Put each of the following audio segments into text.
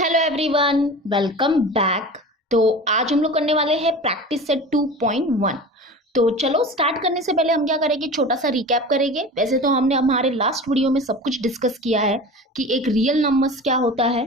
Hello everyone, welcome back. तो आज हम लोग करने वाले हैं प्रैक्टिस सेट 2.1। तो चलो स्टार्ट करने से पहले हम क्या करेंगे, छोटा सा रिकैप करेंगे। वैसे तो हमने हमारे लास्ट वीडियो में सब कुछ डिस्कस किया है कि एक रियल नंबर्स क्या होता है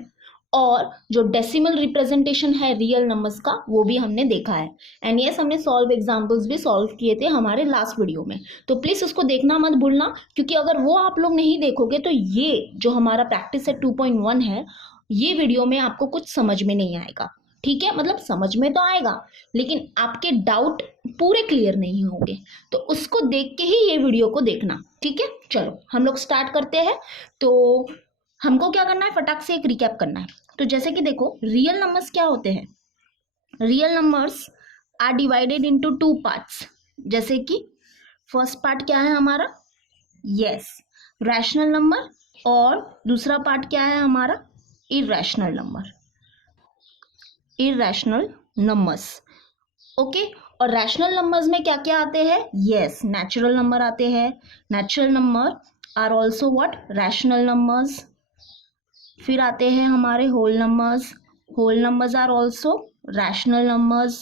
और जो डेसिमल रिप्रेजेंटेशन है रियल नंबर्स का वो भी हमने देखा है। एंड यस, हमने सॉल्व एग्जांपल्स भी सॉल्व किए थे हमारे लास्ट वीडियो में। तो प्लीज उसको देखना मत भूलना, क्योंकि अगर वो आप लोग नहीं देखोगे तो ये जो हमारा प्रैक्टिस सेट 2.1 है, ये वीडियो में आपको कुछ समझ में नहीं आएगा। ठीक है, मतलब समझ में तो आएगा लेकिन आपके डाउट पूरे क्लियर नहीं होंगे। तो उसको देख के ही ये वीडियो को देखना। ठीक है, चलो हम लोग स्टार्ट करते हैं। तो हमको क्या करना है, फटाक से एक रिकैप करना है। तो जैसे कि देखो, रियल नंबर्स क्या होते हैं। Real numbers are divided into two parts. जैसे कि फर्स्ट पार्ट क्या है हमारा, यस, रैशनल नंबर। और दूसरा पार्ट क्या है हमारा, irrational number. Irrational numbers, okay. और रैशनल नंबर्स में क्या क्या आते हैं, यस, नेचुरल नंबर आते हैं। Natural number are also what, rational numbers. फिर आते हैं हमारे whole numbers. Whole numbers are also rational numbers.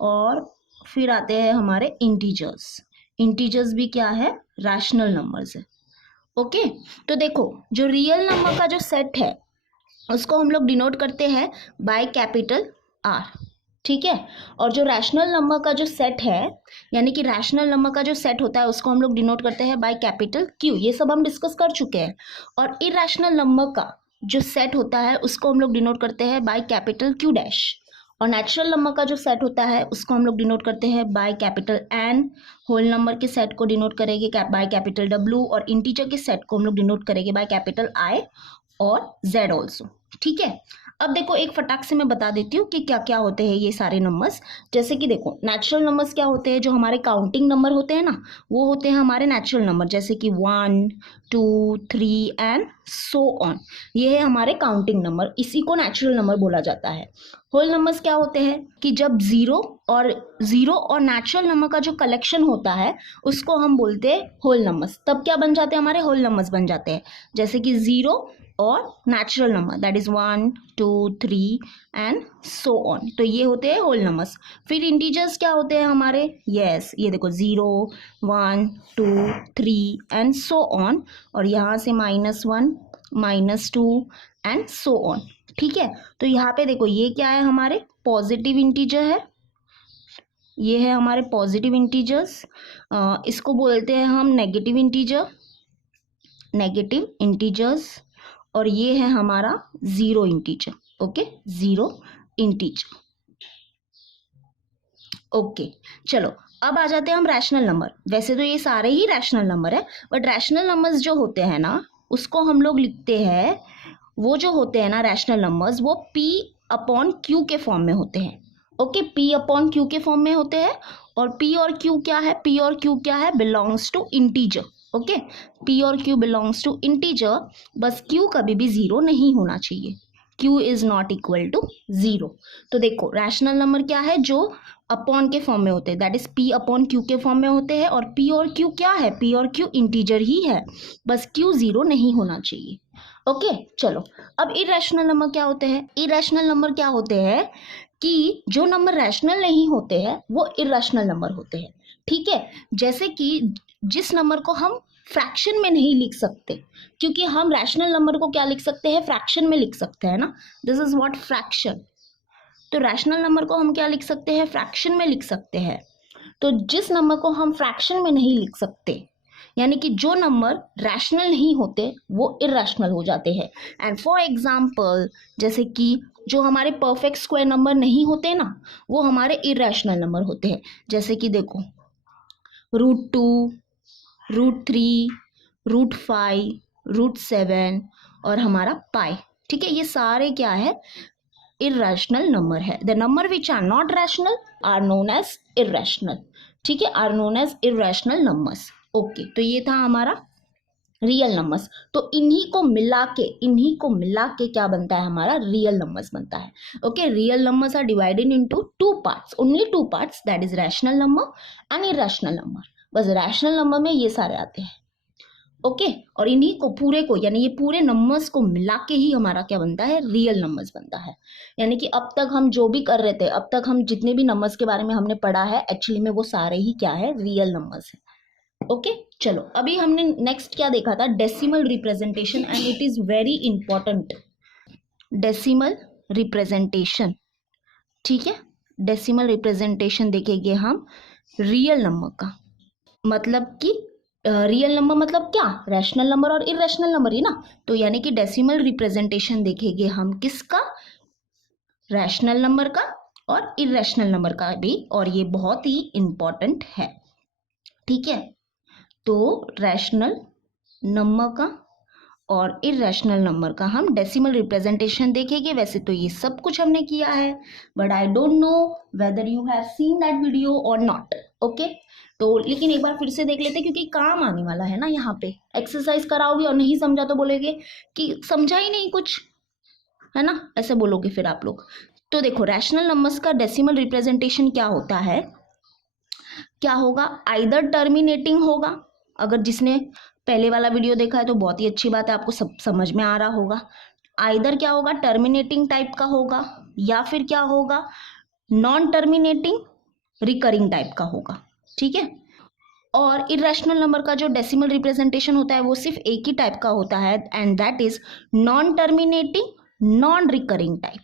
और फिर आते हैं हमारे इंटीजर्स। इंटीजर्स भी क्या है, रैशनल नंबर्स है। ओके, तो देखो जो रियल नंबर का जो सेट है उसको हम लोग डिनोट करते हैं बाय कैपिटल आर। ठीक है, और जो रैशनल नंबर का जो सेट है, यानी कि रैशनल नंबर का जो सेट होता है उसको हम लोग डिनोट करते हैं बाय कैपिटल क्यू। ये सब हम डिस्कस कर चुके हैं। और इरैशनल नंबर का जो सेट होता है उसको हम लोग डिनोट करते हैं बाय कैपिटल क्यू डैश। और नेचुरल नंबर का जो सेट होता है उसको हम लोग डिनोट करते हैं by capital N. Whole number के सेट को डिनोट करेंगे बाय कैपिटल डब्ल्यू। और इंटीजर के सेट को हम लोग डिनोट करेंगे बाय कैपिटल आई और z ऑल्सो। ठीक है, अब देखो एक फटाक से मैं बता देती हूँ कि क्या क्या होते हैं ये सारे नंबर्स। जैसे कि देखो, नेचुरल नंबर्स क्या होते हैं, जो हमारे काउंटिंग नंबर होते हैं ना, वो होते हैं हमारे नेचुरल नंबर। जैसे कि 1 2 3 एंड सो ऑन, ये है हमारे काउंटिंग नंबर, इसी को नेचुरल नंबर बोला जाता है। होल नंबर्स क्या होते हैं कि जब जीरो और नेचुरल नंबर का जो कलेक्शन होता है उसको हम बोलते हैं होल नंबर्स। तब क्या बन जाते हैं, हमारे होल नंबर्स बन जाते हैं। जैसे कि जीरो और natural number, that is 1 2 3 and so on, तो ये होते हैं होल नंबर्स। फिर इंटीजर्स क्या होते हैं हमारे, यस, ये देखो 0 1 2 3 एंड सो ऑन। और यहाँ से -1 -2 एंड सो ऑन। ठीक है, तो यहाँ पे देखो ये क्या है, हमारे पॉजिटिव इंटीजर है। ये है हमारे पॉजिटिव इंटीजर्स। इसको बोलते हैं हम नेगेटिव इंटीजर, नेगेटिव इंटीजर्स। और ये है हमारा zero integer. Okay, zero integer. Okay, चलो अब आ जाते हैं हम रैशनल नंबर। वैसे तो ये सारे ही रैशनल नंबर है, बट रैशनल नंबर्स जो होते हैं ना उसको हम लोग लिखते हैं, वो जो होते हैं ना रैशनल नंबर्स, वो p अपॉन q के फॉर्म में होते हैं। ओके, p अपॉन q के फॉर्म में होते हैं। और p और q क्या है, p और q क्या है, belongs to integer. Okay, p और q बिलोंग्स टू इंटीजर। बस q कभी भी जीरो नहीं होना चाहिए, q is not equal to zero. तो देखो रैशनल नंबर क्या है, जो अपॉन के फॉर्म में होते हैं, that is p upon q के फॉर्म में होते हैं। और p और q क्या है, p और q इंटीजर ही है, बस q जीरो नहीं होना चाहिए। ओके, चलो अब इरैशनल नंबर क्या होते हैं। इरैशनल नंबर क्या होते हैं कि जो नंबर रैशनल नहीं होते हैं वो इरैशनल नंबर होते हैं। ठीक है, जैसे कि जिस नंबर को हम फ्रैक्शन में नहीं लिख सकते, क्योंकि हम रैशनल नंबर को क्या लिख सकते हैं, फ्रैक्शन में लिख सकते हैं ना, दिस इज व्हाट फ्रैक्शन। तो रैशनल नंबर को हम क्या लिख सकते हैं, फ्रैक्शन में लिख सकते हैं। तो जिस नंबर को हम फ्रैक्शन में नहीं लिख सकते, यानी कि जो नंबर रैशनल नहीं होते, वो इरैशनल हो जाते हैं। एंड फॉर एग्जाम्पल, जैसे कि जो हमारे परफेक्ट स्क्वायर नंबर नहीं होते ना, वो हमारे इरैशनल नंबर होते हैं। जैसे कि देखो √2 √3 √5 √7 और हमारा पाई। ठीक है, ये सारे क्या है, irrational नंबर है। The number which are not rational are known as irrational. ठीक है, are known as irrational numbers. Okay, तो ये था हमारा रियल नंबर्स। तो इन्हीं को मिला के क्या बनता है, हमारा रियल नंबर्स बनता है। Okay, real numbers are divided into two parts, only two parts, that is rational number and irrational number. बस रैशनल नंबर में ये सारे आते हैं। ओके और इन्हीं को पूरे को यानी ये पूरे नंबर्स को मिला के ही हमारा क्या बनता है, रियल नंबर्स बनता है। यानी कि अब तक हम जो भी कर रहे थे, अब तक हम जितने भी नंबर्स के बारे में हमने पढ़ा है, एक्चुअली में वो सारे ही क्या है, रियल नंबर्स है। ओके चलो अभी हमने नेक्स्ट क्या देखा था, decimal representation, and it is very important. Decimal representation, ठीक है, डेसिमल रिप्रेजेंटेशन देखेंगे हम रियल नंबर का। मतलब कि रियल नंबर मतलब क्या, रैशनल नंबर और इरेशनल नंबर ही ना। तो यानी कि डेसिमल रिप्रेजेंटेशन देखेंगे हम किसका, रैशनल नंबर का और इरेशनल नंबर का भी, और ये बहुत ही इंपॉर्टेंट है, ठीक है। तो रैशनल नंबर का और इरेशनल नंबर का हम डेसिमल रिप्रेजेंटेशन देखेंगे। वैसे तो ये सब कुछ हमने किया है, but I don't know whether you have seen that video और नॉट। ओके तो लेकिन एक बार फिर से देख लेते क्योंकि काम आने वाला है ना, यहाँ पे एक्सरसाइज कराओगे और नहीं समझा तो बोलेगे कि समझा ही नहीं कुछ, है ना, ऐसे बोलोगे फिर आप लोग। तो देखो रैशनल नंबर्स का डेसिमल रिप्रेजेंटेशन क्या होता है, क्या होगा, आइदर टर्मिनेटिंग होगा। अगर जिसने पहले वाला वीडियो देखा है तो बहुत ही अच्छी बात है, आपको सब समझ में आ रहा होगा। आइदर क्या होगा, टर्मिनेटिंग टाइप का होगा, या फिर क्या होगा, नॉन टर्मिनेटिंग रिकरिंग टाइप का होगा, ठीक है। और इरेशनल नंबर का जो डेसिमल रिप्रेजेंटेशन होता है वो सिर्फ एक ही टाइप का होता है, and that is non terminating non recurring type.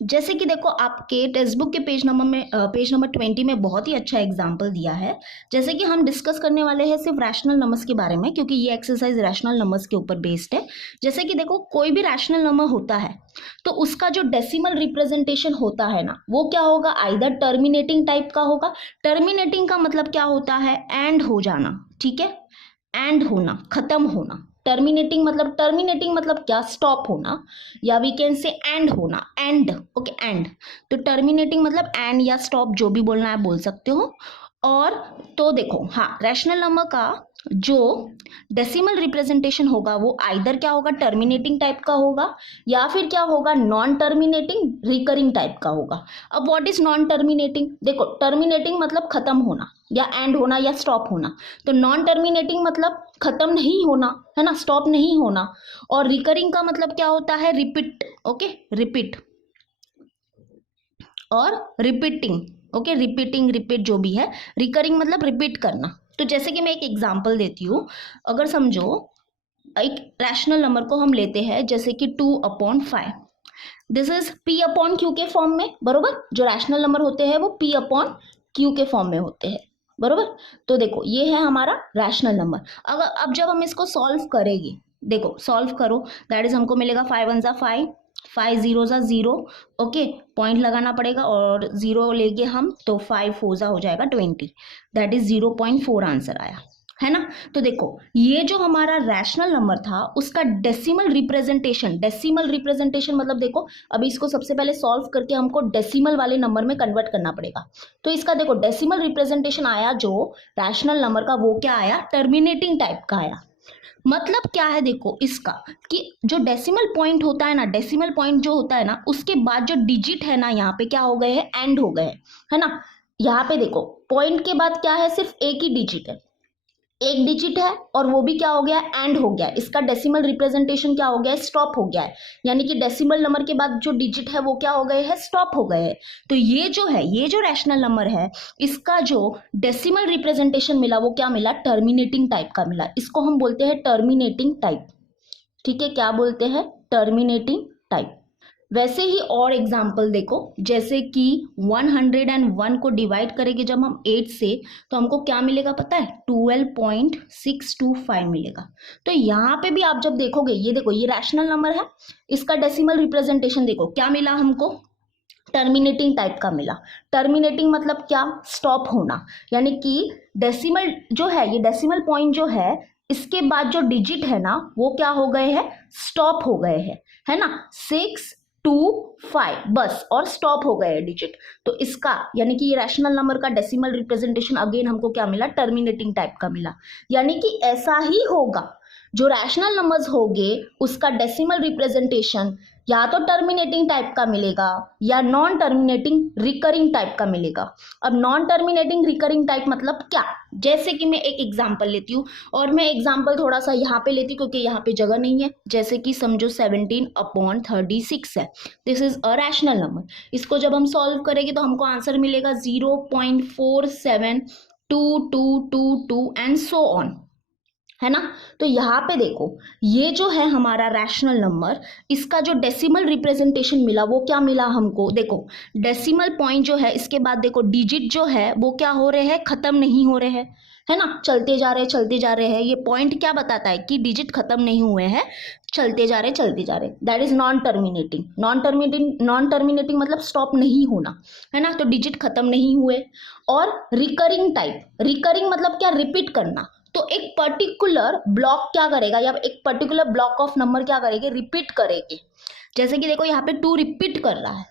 जैसे कि देखो आपके टेक्स्ट बुक के पेज नंबर 20 में बहुत ही अच्छा एग्जाम्पल दिया है। जैसे कि हम डिस्कस करने वाले हैं सिर्फ रैशनल नंबर्स के बारे में, क्योंकि ये एक्सरसाइज रैशनल नंबर्स के ऊपर बेस्ड है। जैसे कि देखो कोई भी रैशनल नंबर होता है तो उसका जो डेसिमल रिप्रेजेंटेशन होता है ना, वो क्या होगा, आइदर टर्मिनेटिंग टाइप का होगा। टर्मिनेटिंग का मतलब क्या होता है, एंड हो जाना, ठीक है, एंड होना, खत्म होना। टर्मिनेटिंग मतलब क्या, स्टॉप होना, या वी कैन से एंड होना, एंड, ओके एंड। तो टर्मिनेटिंग मतलब एंड या स्टॉप, जो भी बोलना है बोल सकते हो। और तो देखो हाँ, रैशनल नंबर का जो डेसिमल रिप्रेजेंटेशन होगा वो आइदर क्या होगा, टर्मिनेटिंग टाइप का होगा, या फिर क्या होगा, नॉन टर्मिनेटिंग रिकरिंग टाइप का होगा। अब व्हाट इज नॉन टर्मिनेटिंग, देखो टर्मिनेटिंग मतलब खत्म होना या एंड होना या स्टॉप होना, तो नॉन टर्मिनेटिंग मतलब खत्म नहीं होना, है ना, स्टॉप नहीं होना। और रिकरिंग का मतलब क्या होता है, रिपीट, ओके रिपीट और रिपीटिंग, ओके रिपीट जो भी है, रिकरिंग मतलब रिपीट करना। तो जैसे कि मैं एक एग्जांपल देती हूँ, अगर समझो एक रैशनल नंबर को हम लेते हैं जैसे कि 2/5, दिस इज P/Q के फॉर्म में, बरोबर। जो रैशनल नंबर होते हैं वो P/Q के फॉर्म में होते हैं, बरोबर। तो देखो ये है हमारा रैशनल नंबर। अगर अब जब हम इसको सॉल्व करेंगे, देखो सॉल्व करो, दैट इज हमको मिलेगा 5 1 ज़ा 5, 5 0 ज़ा 0, ओके पॉइंट लगाना पड़ेगा और 0 लेंगे हम तो 5 4 ज़ा हो जाएगा 20, दैट इज 0.4 आंसर आया, है ना। तो देखो ये जो हमारा रैशनल नंबर था उसका डेसिमल रिप्रेजेंटेशन मतलब देखो अभी इसको सबसे पहले सॉल्व करके हमको डेसिमल वाले नंबर में कन्वर्ट करना पड़ेगा। तो इसका देखो डेसिमल रिप्रेजेंटेशन आया जो रैशनल नंबर का, वो क्या आया, टर्मिनेटिंग टाइप का आया। मतलब क्या है देखो इसका, कि जो डेसिमल पॉइंट होता है ना, डेसिमल पॉइंट जो होता है ना, उसके बाद जो डिजिट है ना, यहाँ पे क्या हो गए हैं, एंड हो गए, है ना। यहाँ पे देखो पॉइंट के बाद क्या है, सिर्फ एक ही डिजिट है, एक डिजिट है और वो भी क्या हो गया, एंड हो गया। इसका डेसिमल रिप्रेजेंटेशन क्या हो गया, स्टॉप हो गया है। यानी कि डेसिमल नंबर के बाद जो डिजिट है वो क्या हो गए हैं, स्टॉप हो गए हैं। तो ये जो है, ये जो रैशनल नंबर है, इसका जो डेसिमल रिप्रेजेंटेशन मिला वो क्या मिला, टर्मिनेटिंग टाइप का मिला। इसको हम बोलते हैं टर्मिनेटिंग टाइप, ठीक है, क्या बोलते हैं, टर्मिनेटिंग टाइप। वैसे ही और एग्जाम्पल देखो, जैसे कि 101 को डिवाइड करेंगे जब हम 8 से, तो हमको क्या मिलेगा पता है, 12.625 मिलेगा। तो यहाँ पे भी आप जब देखोगे, ये देखो ये रैशनल नंबर है, इसका डेसिमल रिप्रेजेंटेशन देखो क्या मिला हमको, टर्मिनेटिंग टाइप का मिला। टर्मिनेटिंग मतलब क्या, स्टॉप होना। यानी कि डेसिमल जो है, ये डेसिमल पॉइंट जो है, इसके बाद जो डिजिट है ना वो क्या हो गए हैं, स्टॉप हो गए हैं, है ना, 6 2 5 बस, और स्टॉप हो गए डिजिट। तो इसका यानी कि ये रैशनल नंबर का डेसिमल रिप्रेजेंटेशन अगेन हमको क्या मिला, टर्मिनेटिंग टाइप का मिला। यानी कि ऐसा ही होगा जो रैशनल नंबर्स होंगे उसका डेसिमल रिप्रेजेंटेशन या तो टर्मिनेटिंग टाइप का मिलेगा या नॉन टर्मिनेटिंग रिकरिंग टाइप का मिलेगा। अब नॉन टर्मिनेटिंग रिकरिंग टाइप मतलब क्या, जैसे कि मैं एक एग्जांपल लेती हूँ, और मैं एग्जांपल थोड़ा सा यहाँ पे लेती हूँ क्योंकि यहाँ पे जगह नहीं है। जैसे कि समझो 17/36 है, this is a rational number. इसको जब हम सॉल्व करेंगे तो हमको आंसर मिलेगा 0.472222 एंड सो ऑन, है ना। तो यहाँ पे देखो, ये जो है हमारा रैशनल नंबर, इसका जो डेसिमल रिप्रेजेंटेशन मिला वो क्या मिला हमको, देखो डेसिमल पॉइंट जो है इसके बाद देखो डिजिट जो है वो क्या हो रहे हैं, खत्म नहीं हो रहे हैं, है ना, चलते जा रहे हैं। ये पॉइंट क्या बताता है कि डिजिट खत्म नहीं हुए हैं, चलते जा रहे, that is non terminating. Non terminating मतलब स्टॉप नहीं होना, है ना, तो डिजिट खत्म नहीं हुए। और रिकरिंग टाइप, रिकरिंग मतलब क्या, रिपीट करना। तो एक पर्टिकुलर ब्लॉक क्या करेगा, या एक पर्टिकुलर ब्लॉक ऑफ नंबर क्या करेंगे, रिपीट करेंगे। जैसे कि देखो यहाँ पे 2 रिपीट कर रहा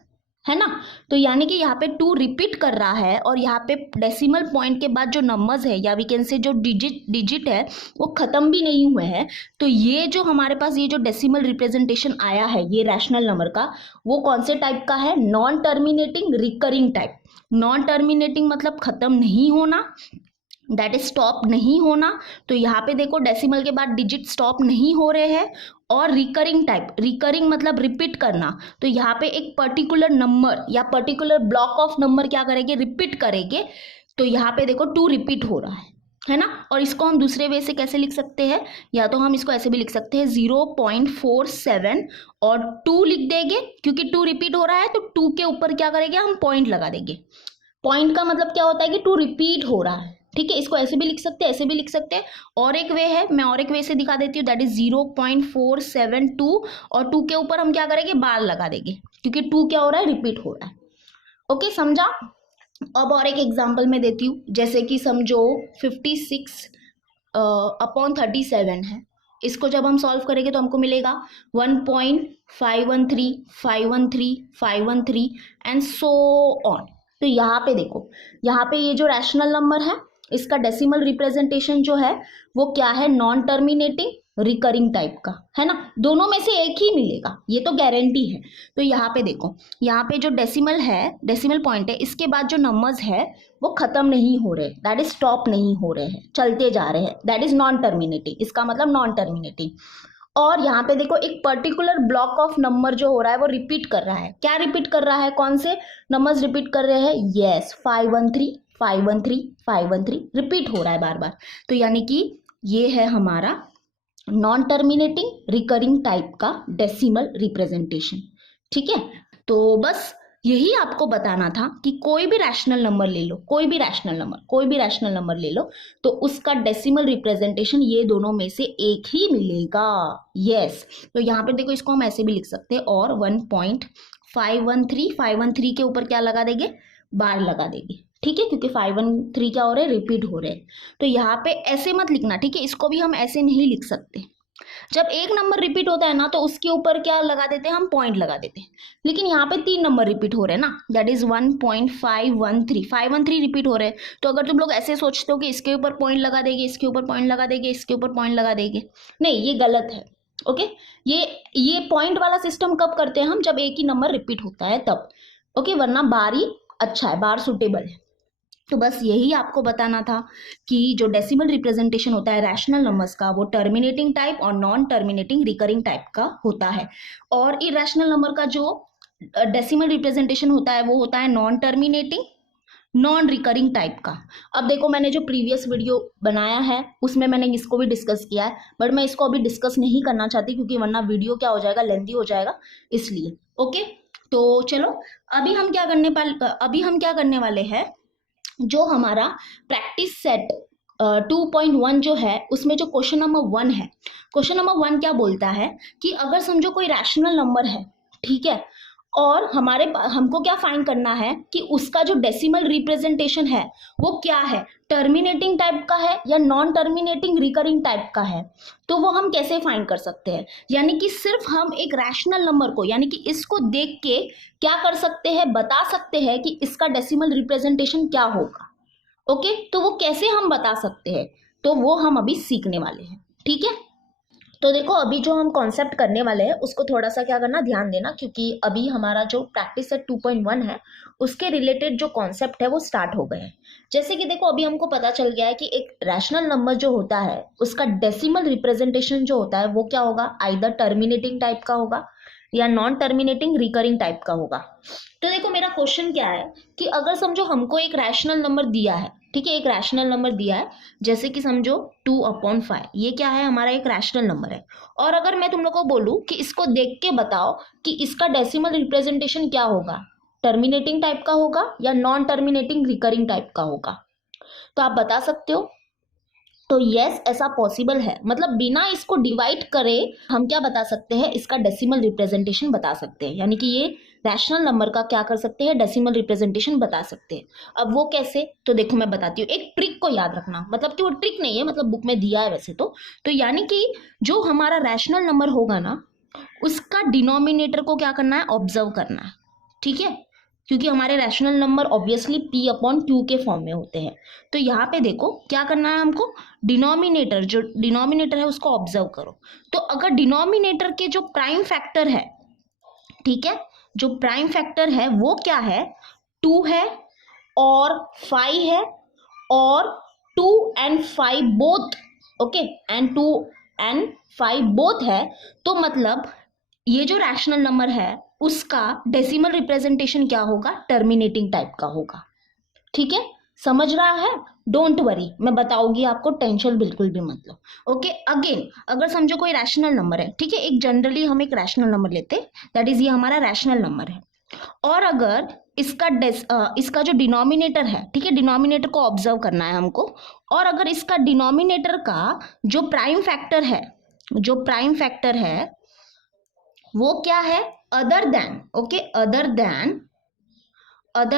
है ना, तो यानी कि यहाँ पे 2 रिपीट कर रहा है, और यहाँ पे डेसिमल पॉइंट के बाद जो नंबर्स है या वी कैन से जो डिजिट है वो खत्म भी नहीं हुए हैं। तो ये जो हमारे पास ये जो डेसिमल रिप्रेजेंटेशन आया है ये रैशनल नंबर का, वो कौन से टाइप का है, non terminating recurring type. Non terminating मतलब खत्म नहीं होना, दैट इज स्टॉप नहीं होना। तो यहाँ पे देखो डेसिमल के बाद डिजिट स्टॉप नहीं हो रहे हैं। और रिकरिंग टाइप, रिकरिंग मतलब रिपीट करना, तो यहाँ पे एक पर्टिकुलर नंबर या पर्टिकुलर ब्लॉक ऑफ नंबर क्या करेंगे, रिपीट करेंगे। तो यहाँ पे देखो 2 रिपीट हो रहा है ना। और इसको हम दूसरे वे से कैसे लिख सकते हैं, या तो हम इसको ऐसे भी लिख सकते हैं 0.47 और 2 लिख देंगे, क्योंकि 2 रिपीट हो रहा है तो 2 के ऊपर क्या करेंगे, हम पॉइंट लगा देंगे। पॉइंट का मतलब क्या होता है कि 2 रिपीट हो रहा है, ठीक है। इसको ऐसे भी लिख सकते हैं, ऐसे भी लिख सकते हैं। और एक वे है, मैं और एक वे से दिखा देती हूँ, दैट इज 0.472 और 2 के ऊपर हम क्या करेंगे, बार लगा देंगे, क्योंकि 2 क्या हो रहा है, रिपीट हो रहा है। ओके, समझा। अब और एक एग्जांपल मैं देती हूँ, जैसे कि समझो 56/37 है। इसको जब हम सॉल्व करेंगे तो हमको मिलेगा 1.513 एंड सो ऑन। तो यहाँ पे देखो, यहाँ पे ये जो रैशनल नंबर है इसका डेसिमल रिप्रेजेंटेशन जो है वो क्या है, नॉन टर्मिनेटिंग रिकरिंग टाइप का, है ना। दोनों में से एक ही मिलेगा, ये तो गारंटी है। तो यहाँ पे देखो, यहाँ पे जो डेसिमल है, डेसिमल पॉइंट है, इसके बाद जो नंबर्स है वो खत्म नहीं हो रहे, दैट इज स्टॉप नहीं हो रहे हैं, चलते जा रहे हैं, दैट इज नॉन टर्मिनेटिंग, इसका मतलब नॉन टर्मिनेटिंग। और यहाँ पे देखो एक पर्टिकुलर ब्लॉक ऑफ नंबर जो हो रहा है वो रिपीट कर रहा है। क्या रिपीट कर रहा है, कौन से नंबर्स रिपीट कर रहे हैं, यस 513 रिपीट हो रहा है बार बार। तो यानी कि ये है हमारा नॉन टर्मिनेटिंग रिकरिंग टाइप का डेसिमल रिप्रेजेंटेशन, ठीक है। तो बस यही आपको बताना था कि कोई भी रैशनल नंबर ले लो, कोई भी रैशनल नंबर ले लो, तो उसका डेसिमल रिप्रेजेंटेशन ये दोनों में से एक ही मिलेगा, यस। तो यहाँ पे देखो, इसको हम ऐसे भी लिख सकते हैं, और 1.513 के ऊपर क्या लगा देंगे, बार लगा देंगे, ठीक है, क्योंकि 513 क्या हो रहे हैं, रिपीट हो रहे हैं। तो यहाँ पे ऐसे मत लिखना, ठीक है, इसको भी हम ऐसे नहीं लिख सकते। जब एक नंबर रिपीट होता है ना तो उसके ऊपर क्या लगा देते हैं, हम पॉइंट लगा देते हैं। लेकिन यहाँ पे 3 नंबर रिपीट हो रहे हैं ना, दैट इज 1.513 रिपीट हो रहे हैं। तो अगर तुम लोग ऐसे सोचते हो कि इसके ऊपर पॉइंट लगा देंगे, इसके ऊपर पॉइंट लगा देंगे, इसके ऊपर पॉइंट लगा देंगे, नहीं, ये गलत है। ओके, ये पॉइंट वाला सिस्टम कब करते हैं हम, जब एक ही नंबर रिपीट होता है तब, ओके, वरना बार ही अच्छा है, बार सुटेबल है। तो बस यही आपको बताना था कि जो डेसिमल रिप्रेजेंटेशन होता है रैशनल नंबर्स का, वो टर्मिनेटिंग टाइप और नॉन टर्मिनेटिंग रिकरिंग टाइप का होता है। और इरैशनल नंबर का जो डेसिमल रिप्रेजेंटेशन होता है वो होता है non terminating non recurring type का। अब देखो, मैंने जो प्रीवियस वीडियो बनाया है उसमें मैंने इसको भी डिस्कस किया है, बट मैं इसको अभी डिस्कस नहीं करना चाहती क्योंकि वरना वीडियो क्या हो जाएगा, लेंथी हो जाएगा, इसलिए। ओके, तो चलो अभी हम क्या करने वाले हैं, जो हमारा प्रैक्टिस सेट 2.1 जो है उसमें जो क्वेश्चन नंबर 1 है, क्वेश्चन नंबर 1 क्या बोलता है कि अगर समझो कोई रैशनल नंबर है, ठीक है, और हमको क्या फाइंड करना है कि उसका जो डेसिमल रिप्रेजेंटेशन है वो क्या है, टर्मिनेटिंग टाइप का है या नॉन टर्मिनेटिंग रिकरिंग टाइप का है। तो वो हम कैसे फाइंड कर सकते हैं, यानी कि सिर्फ हम एक रैशनल नंबर को, यानी कि इसको देख के क्या कर सकते हैं, बता सकते हैं कि इसका डेसिमल रिप्रेजेंटेशन क्या होगा। ओके, तो वो कैसे हम बता सकते हैं, तो वो हम अभी सीखने वाले हैं, ठीक है। तो देखो अभी जो हम कॉन्सेप्ट करने वाले हैं उसको थोड़ा सा क्या करना, ध्यान देना, क्योंकि अभी हमारा जो प्रैक्टिस सेट 2.1 है उसके रिलेटेड जो कॉन्सेप्ट है वो स्टार्ट हो गए हैं। जैसे कि देखो अभी हमको पता चल गया है कि एक रैशनल नंबर जो होता है उसका डेसिमल रिप्रेजेंटेशन जो होता है वो क्या होगा, आइदर टर्मिनेटिंग टाइप का होगा या नॉन टर्मिनेटिंग रिकरिंग टाइप का होगा। तो देखो मेरा क्वेश्चन क्या है कि अगर समझो हमको एक रैशनल नंबर दिया है, ठीक है, एक रैशनल नंबर दिया है, जैसे कि समझो 2/5, ये क्या है, हमारा एक रैशनल नंबर है। और अगर मैं तुम लोग को बोलूं कि इसको देख के बताओ कि इसका डेसिमल रिप्रेजेंटेशन क्या होगा, टर्मिनेटिंग टाइप का होगा या नॉन टर्मिनेटिंग रिकरिंग टाइप का होगा, तो आप बता सकते हो। तो यस, ऐसा पॉसिबल है, मतलब बिना इसको डिवाइड करे हम क्या बता सकते हैं, इसका डेसिमल रिप्रेजेंटेशन बता सकते हैं, यानी कि ये रैशनल नंबर का क्या कर सकते हैं, डेसिमल रिप्रेजेंटेशन बता सकते हैं। अब वो कैसे, तो देखो मैं बताती हूँ, एक ट्रिक को याद रखना, मतलब कि वो ट्रिक नहीं है, मतलब बुक में दिया है वैसे तो यानी कि जो हमारा रैशनल नंबर होगा ना उसका डिनोमिनेटर को क्या करना है, ऑब्जर्व करना है, ठीक है, क्योंकि हमारे रैशनल नंबर ऑब्वियसली p/2 के फॉर्म में होते हैं। तो यहाँ पे देखो क्या करना है हमको, डिनोमिनेटर, जो डिनोमिनेटर है उसको ऑब्जर्व करो। तो अगर डिनोमिनेटर के जो प्राइम फैक्टर है, ठीक है, जो प्राइम फैक्टर है वो क्या है, 2 है और 5 है, और 2 and 5 both, okay, and 2 and 5 both है, तो मतलब ये जो रैशनल नंबर है उसका डेसिमल रिप्रेजेंटेशन क्या होगा, टर्मिनेटिंग टाइप का होगा, ठीक है, समझ रहा है, डोंट वरी, मैं बताऊंगी आपको, टेंशन बिल्कुल भी मत लो। ओके, अगेन अगर समझो कोई रैशनल नंबर है, ठीक है, एक जनरली हम एक रैशनल नंबर लेते हैं, दैट इज ये हमारा रैशनल नंबर है, और अगर इसका जो डिनोमिनेटर है, ठीक है, डिनोमिनेटर को ऑब्जर्व करना है हमको, और अगर इसका डिनोमिनेटर का जो प्राइम फैक्टर है, जो प्राइम फैक्टर है वो क्या है, other than, okay, other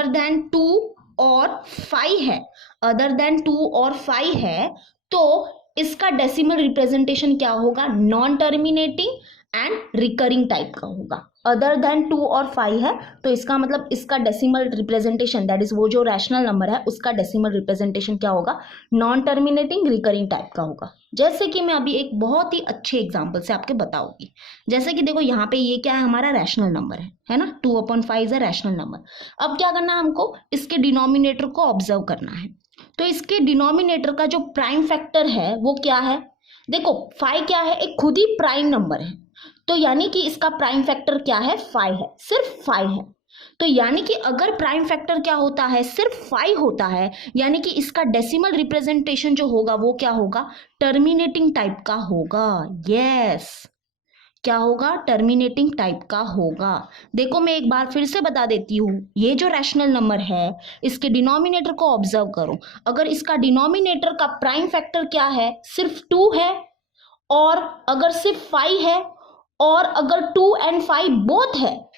than 2 और 5 है, अदर देन 2 और 5 है, तो इसका डेसिमल रिप्रेजेंटेशन क्या होगा, non terminating and recurring type का होगा। अदर देन 2 और 5 है तो इसका मतलब इसका डेसिमल रिप्रेजेंटेशन, दैट इज वो जो रैशनल नंबर है उसका डेसिमल रिप्रेजेंटेशन क्या होगा, नॉन टर्मिनेटिंग रिकरिंग टाइप का होगा। जैसे कि मैं अभी एक बहुत ही अच्छे एग्जाम्पल से आपके बताऊंगी, जैसे कि देखो यहाँ पे ये क्या है, हमारा रैशनल नंबर है ना, 2/5 इज अ रैशनल नंबर। अब क्या करना है हमको, इसके डिनोमिनेटर को ऑब्जर्व करना है। तो इसके डिनोमिनेटर का जो प्राइम फैक्टर है वो क्या है, देखो 5 क्या है, एक खुद ही प्राइम नंबर है, तो यानी कि इसका प्राइम फैक्टर क्या है, 5 है, सिर्फ 5 है। तो यानी कि अगर प्राइम फैक्टर क्या होता है, सिर्फ 5 होता है, यानी कि इसका डेसिमल रिप्रेजेंटेशन जो होगा वो क्या होगा, टर्मिनेटिंग टाइप का होगा। यस, क्या होगा, टर्मिनेटिंग टाइप का होगा। देखो मैं एक बार फिर से बता देती हूँ, ये जो रैशनल नंबर है इसके डिनोमिनेटर को ऑब्जर्व करो, अगर इसका डिनोमिनेटर का प्राइम फैक्टर क्या है, सिर्फ 2 है, और अगर सिर्फ 5 है, और अगर 2 and 5 बोथ है,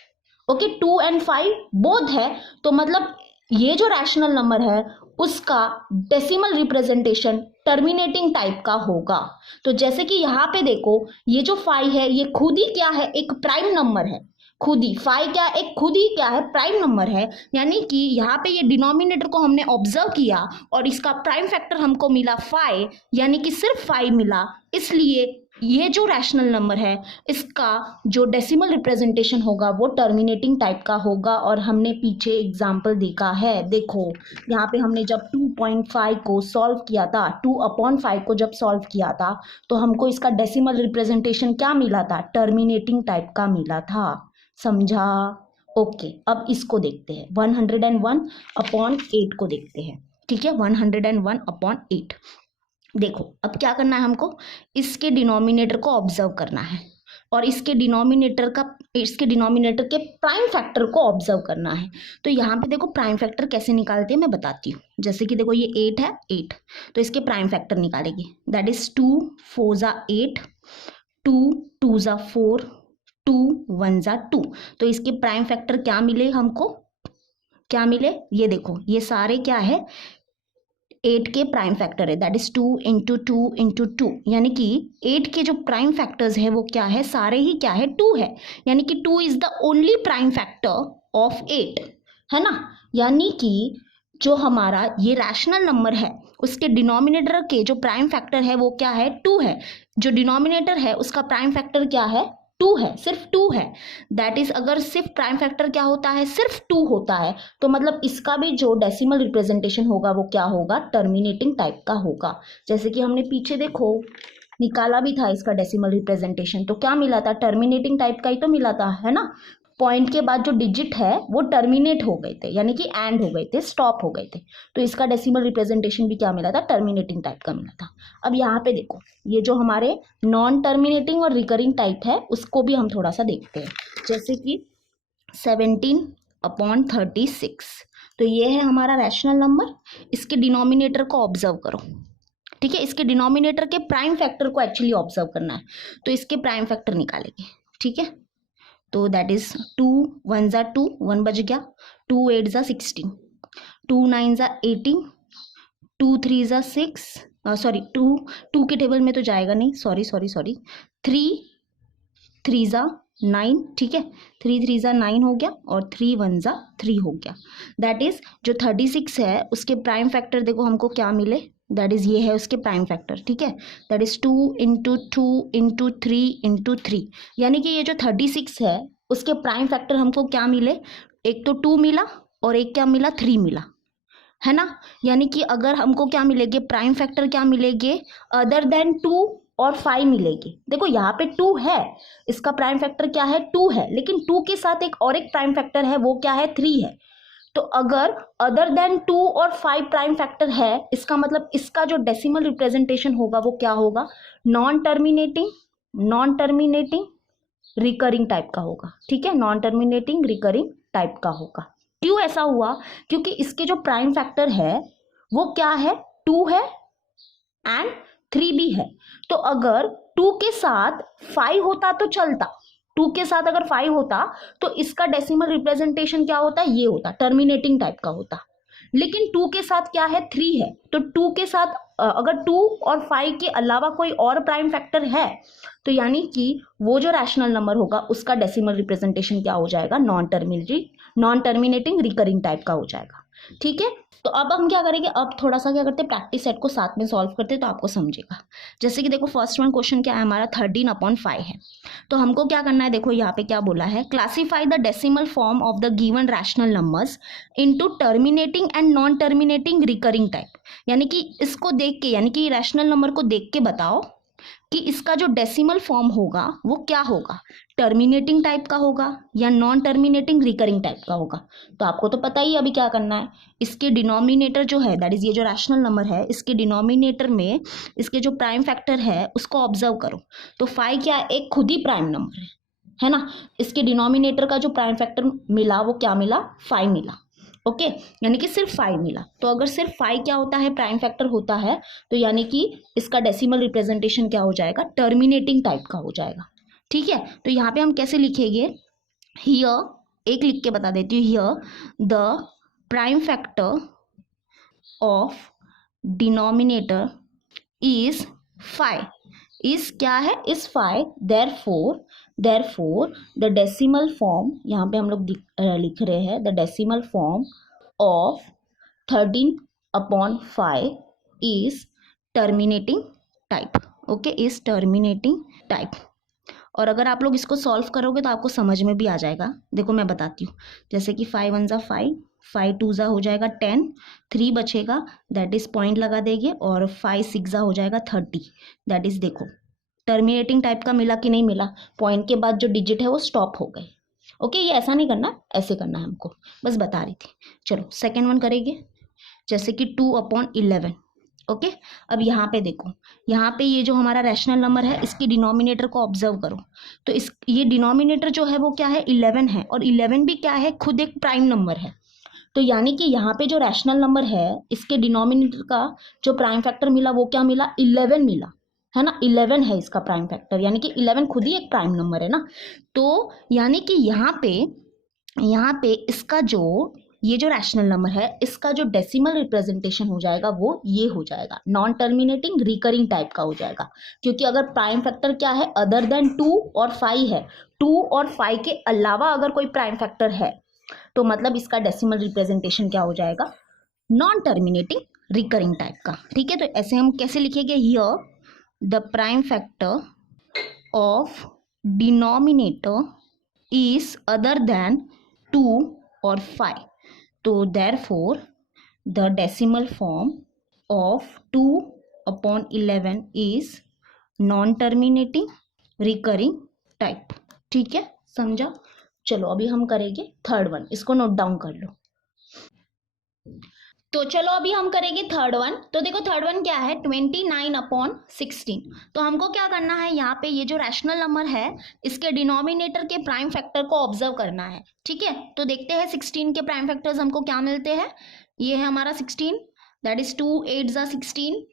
ओके, 2 and 5 बोथ है, तो मतलब ये जो रैशनल नंबर है उसका डेसिमल रिप्रेजेंटेशन टर्मिनेटिंग टाइप का होगा। तो जैसे कि यहाँ पे देखो ये जो 5 है ये खुद ही क्या है, एक प्राइम नंबर है, खुद ही 5 क्या, एक खुद ही क्या है, प्राइम नंबर है, यानी कि यहाँ पे ये डिनोमिनेटर को हमने ऑब्जर्व किया और इसका प्राइम फैक्टर हमको मिला 5, यानी कि सिर्फ 5 मिला, इसलिए ये जो रैशनल नंबर है इसका जो डेसिमल रिप्रेजेंटेशन होगा वो टर्मिनेटिंग टाइप का होगा। और हमने पीछे एग्जाम्पल देखा है, देखो यहाँ पे हमने जब 2.5 को सॉल्व किया था, 2/5 को जब सॉल्व किया था तो हमको इसका डेसिमल रिप्रेजेंटेशन क्या मिला था, टर्मिनेटिंग टाइप का मिला था, समझा। ओके, अब इसको देखते हैं, 101/8 को देखते हैं, ठीक है, 101/8। देखो अब क्या करना है हमको, इसके डिनोमिनेटर को ऑब्जर्व करना है और इसके डिनोमिनेटर के प्राइम फैक्टर को ऑब्जर्व करना है। तो यहाँ पे देखो प्राइम फैक्टर कैसे निकालते हैं मैं बताती हूँ। जैसे कि देखो ये 8 है, 8 तो इसके प्राइम फैक्टर निकालेगी, दैट इज 2 4 ज़ा 8, 2 2 ज़ा 4, 2 1 ज़ा 2। तो इसके प्राइम फैक्टर क्या मिले हमको, क्या मिले, ये देखो ये सारे क्या है, 8 के प्राइम फैक्टर है, दैट इज 2 इंटू 2 इंटू 2, यानी कि 8 के जो प्राइम फैक्टर्स है वो क्या है, सारे ही क्या है, 2 है, यानी कि 2 is the only prime factor of 8, है ना। यानी कि जो हमारा ये रैशनल नंबर है उसके डिनोमिनेटर के जो प्राइम फैक्टर है वो क्या है, 2 है। जो डिनोमिनेटर है उसका प्राइम फैक्टर क्या है, 2 है, सिर्फ 2 है। दैट इज अगर सिर्फ प्राइम फैक्टर क्या होता है, सिर्फ 2 होता है, तो मतलब इसका भी जो डेसिमल रिप्रेजेंटेशन होगा वो क्या होगा, टर्मिनेटिंग टाइप का होगा। जैसे कि हमने पीछे देखो निकाला भी था इसका डेसिमल रिप्रेजेंटेशन, तो क्या मिला था, टर्मिनेटिंग टाइप का ही तो मिला था, है ना। पॉइंट के बाद जो डिजिट है वो टर्मिनेट हो गए थे, यानी कि एंड हो गए थे, स्टॉप हो गए थे, तो इसका डेसिमल रिप्रेजेंटेशन भी क्या मिला था, टर्मिनेटिंग टाइप का मिला था। अब यहाँ पे देखो ये जो हमारे नॉन टर्मिनेटिंग और रिकरिंग टाइप है उसको भी हम थोड़ा सा देखते हैं। जैसे कि 17/36, तो ये है हमारा रैशनल नंबर। इसके डिनोमिनेटर को ऑब्जर्व करो, ठीक है। इसके डिनोमिनेटर के प्राइम फैक्टर को एक्चुअली ऑब्जर्व करना है, तो इसके प्राइम फैक्टर निकालेंगे, ठीक है। तो दैट इज 2 1 ज़ा 2, 1 बच गया, 2 8 ज़ा 16, 2 9 ज़ा 18, 2 3 ज़ा 6, सॉरी 2 के टेबल में तो जाएगा नहीं, सॉरी 3 3 ज़ा 9, ठीक है, 3 3 ज़ा 9 हो गया और 3 1 ज़ा 3 हो गया। दैट इज जो 36 है उसके प्राइम फैक्टर देखो हमको क्या मिले, दैट इज ये है उसके प्राइम फैक्टर, ठीक है। That is 2 into 2 into 3 into 3, यानी कि ये जो 36 है उसके प्राइम फैक्टर हमको क्या मिले, एक तो 2 मिला और एक क्या मिला, 3 मिला, है ना। यानी कि अगर हमको क्या मिलेंगे, प्राइम फैक्टर क्या मिलेंगे, अदर देन 2 और 5 मिलेगी। देखो यहाँ पे 2 है, इसका प्राइम फैक्टर क्या है, 2 है, लेकिन 2 के साथ एक और एक प्राइम फैक्टर है वो क्या है, 3 है। तो अगर अदर देन 2 और 5 प्राइम फैक्टर है, इसका मतलब इसका जो डेसिमल रिप्रेजेंटेशन होगा वो क्या होगा, नॉन टर्मिनेटिंग रिकरिंग टाइप का होगा, ठीक है, नॉन टर्मिनेटिंग रिकरिंग टाइप का होगा। क्यों ऐसा हुआ, क्योंकि इसके जो प्राइम फैक्टर है वो क्या है, 2 है एंड 3 भी है। तो अगर 2 के साथ 5 होता तो चलता, 2 के साथ अगर 5 होता तो इसका डेसिमल रिप्रेजेंटेशन क्या होता, ये होता, टर्मिनेटिंग टाइप का होता। लेकिन 2 के साथ क्या है, 3 है, तो 2 के साथ अगर 2 और 5 के अलावा कोई और प्राइम फैक्टर है तो यानी कि वो जो रैशनल नंबर होगा उसका डेसिमल रिप्रेजेंटेशन क्या हो जाएगा, नॉन टर्मिनेटिंग रिकरिंग टाइप का हो जाएगा, ठीक है। तो अब हम क्या करेंगे, अब थोड़ा सा क्या करते हैं, प्रैक्टिस सेट को साथ में सॉल्व करते हैं तो आपको समझेगा। जैसे कि देखो फर्स्ट वन क्वेश्चन क्या है हमारा, 13/5 है। तो हमको क्या करना है, देखो यहाँ पे क्या बोला है, classify the decimal form of the given rational numbers into terminating and non terminating recurring type. यानी कि इसको देख के, यानी कि रैशनल नंबर को देख के बताओ कि इसका जो डेसिमल फॉर्म होगा वो क्या होगा, टर्मिनेटिंग टाइप का होगा या नॉन टर्मिनेटिंग रिकरिंग टाइप का होगा। तो आपको तो पता ही अभी क्या करना है, इसके डिनोमिनेटर जो है दैट इज ये जो रैशनल नंबर है इसके डिनोमिनेटर में इसके जो प्राइम फैक्टर है उसको ऑब्जर्व करो। तो 5 क्या है, एक खुद ही प्राइम नंबर है ना। इसके डिनोमिनेटर का जो प्राइम फैक्टर मिला वो क्या मिला, 5 मिला, ओके, यानी कि सिर्फ 5 मिला। तो अगर सिर्फ 5 क्या होता है, प्राइम फैक्टर होता है, तो यानी कि इसका डेसिमल रिप्रेजेंटेशन क्या हो जाएगा, टर्मिनेटिंग टाइप का हो जाएगा, ठीक है। तो यहाँ पे हम कैसे लिखेंगे, हियर एक लिख के बता देती हूँ, here the prime factor of denominator is 5, इस क्या है, इस 5, देयरफॉर द डेसिमल फॉर्म, यहाँ पे हम लोग लिख रहे हैं the decimal form of 13/5 is terminating type, okay, is terminating type. और अगर आप लोग इसको सॉल्व करोगे तो आपको समझ में भी आ जाएगा। देखो मैं बताती हूँ, जैसे कि 5 1 ज़ा 5, 5 2 ज़ा हो जाएगा 10, 3 बचेगा दैट इज पॉइंट लगा देंगे, और 5 6 ज़ा हो जाएगा 30, दैट इज देखो टर्मिनेटिंग टाइप का मिला कि नहीं मिला, पॉइंट के बाद जो डिजिट है वो स्टॉप हो गए, ओके। ये ऐसा नहीं करना, ऐसे करना है हमको, बस बता रही थी। चलो सेकेंड वन करेंगे, जैसे कि 2/11, ओके। अब यहाँ पे देखो, यहाँ पे ये जो हमारा रैशनल नंबर है इसकी डिनोमिनेटर को ऑब्जर्व करो। तो इस ये डिनोमिनेटर जो है वो क्या है, 11 है, और 11 भी क्या है, खुद एक प्राइम नंबर है। तो यानी कि यहाँ पे जो रैशनल नंबर है इसके डिनोमिनेटर का जो प्राइम फैक्टर मिला वो क्या मिला, 11 मिला, है ना। 11 है इसका प्राइम फैक्टर, यानी कि 11 खुद ही एक प्राइम नंबर है ना। तो यानी कि यहाँ पे इसका जो ये जो रैशनल नंबर है इसका जो डेसिमल रिप्रेजेंटेशन हो जाएगा वो ये हो जाएगा, नॉन टर्मिनेटिंग रिकरिंग टाइप का हो जाएगा। क्योंकि अगर प्राइम फैक्टर क्या है, अदर देन 2 और 5 है, 2 और 5 के अलावा अगर कोई प्राइम फैक्टर है तो मतलब इसका डेसिमल रिप्रेजेंटेशन क्या हो जाएगा, नॉन टर्मिनेटिंग रिकरिंग टाइप का। ठीक है, तो ऐसे हम कैसे लिखेंगे, here the prime factor of denominator is other than 2 और 5, तो therefore the decimal form of 2/11 is non terminating recurring type. ठीक है, समझा। चलो अभी हम करेंगे थर्ड वन, इसको नोट डाउन कर लो। तो चलो अभी हम करेंगे थर्ड वन। तो देखो थर्ड वन क्या है, 29/16। तो हमको क्या करना है, यहाँ पे ये जो रैशनल नंबर है इसके डिनोमिनेटर के प्राइम फैक्टर को ऑब्जर्व करना है। ठीक है, तो देखते हैं 16 के प्राइम फैक्टर्स हमको क्या मिलते हैं। ये है हमारा 16, दैट इज 2 8 ज़ा 16,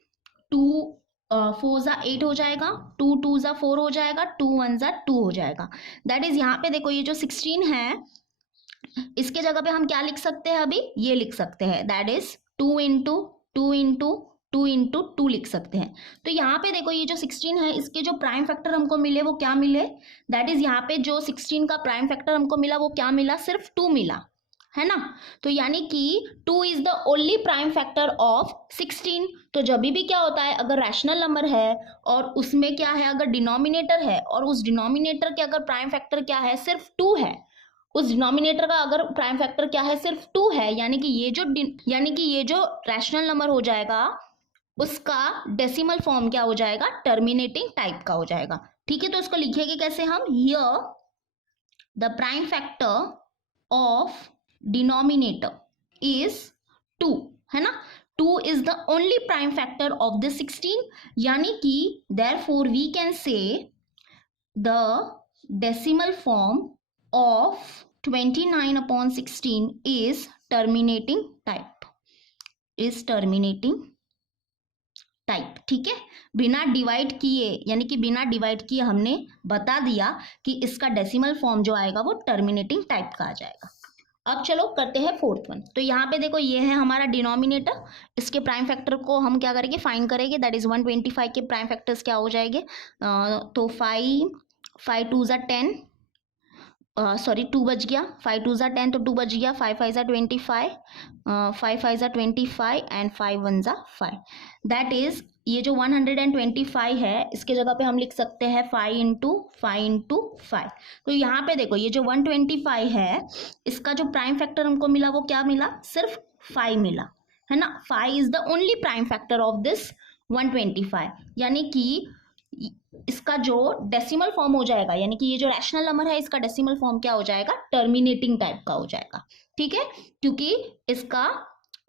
2 4 ज़ा 8 हो जाएगा, 2 2 ज़ा 4 हो जाएगा, 2 1 ज़ा 2 हो जाएगा। दैट इज यहाँ पे देखो ये जो 16 है इसके जगह पे हम क्या लिख सकते हैं, अभी ये लिख सकते हैं, that is 2 into 2 into 2 into 2 लिख सकते हैं। तो यहाँ पे देखो ये जो 16 है इसके जो प्राइम फैक्टर हमको मिले वो क्या मिले, दैट इज यहाँ पे जो 16 का प्राइम फैक्टर हमको मिला वो क्या मिला, सिर्फ 2 मिला, है ना। तो यानी कि 2 is the only prime factor of 16। तो जब भी क्या होता है, अगर रैशनल नंबर है और उसमें क्या है, अगर डिनोमिनेटर है और उस डिनोमिनेटर के अगर प्राइम फैक्टर क्या है, सिर्फ 2 है, उस डिनोमिनेटर का अगर प्राइम फैक्टर क्या है, सिर्फ 2 है, यानी कि ये जो रैशनल नंबर हो जाएगा उसका डेसिमल फॉर्म क्या हो जाएगा, टर्मिनेटिंग टाइप का हो जाएगा। ठीक है, तो इसको लिखेंगे कैसे हम, here the prime factor of denominator is 2, है ना। 2 is the only prime factor of the 16, यानी कि therefore we can say the decimal form of 29/16 is terminating type, is terminating type. ठीक है, बिना डिवाइड किए, यानी कि बिना डिवाइड किए हमने बता दिया कि इसका डेसिमल फॉर्म जो आएगा वो टर्मिनेटिंग टाइप का आ जाएगा। अब चलो करते हैं फोर्थ वन। तो यहाँ पे देखो ये है हमारा डिनोमिनेटर, इसके प्राइम फैक्टर को हम क्या करेंगे, फाइंड करेंगे, दैट इज 125 के प्राइम फैक्टर्स क्या हो जाएंगे, तो 5 2 ज़ा 10, सॉरी 2 बच गया, 5 2 ज़ा 10 तो 2 बच गया, 5 5 ज़ा 25, 5 5 ज़ा 25 एंड 5 1 ज़ा 5। दैट इज ये जो 125 है इसके जगह पे हम लिख सकते हैं 5 इंटू 5। तो यहाँ पे देखो ये जो 125 है इसका जो प्राइम फैक्टर हमको मिला वो क्या मिला, सिर्फ 5 मिला, है ना। 5 is the only prime factor of this 125, यानी कि इसका जो डेसिमल फॉर्म हो जाएगा, यानी कि ये जो रैशनल नंबर है इसका डेसिमल फॉर्म क्या हो जाएगा, टर्मिनेटिंग टाइप का हो जाएगा। ठीक है, क्योंकि इसका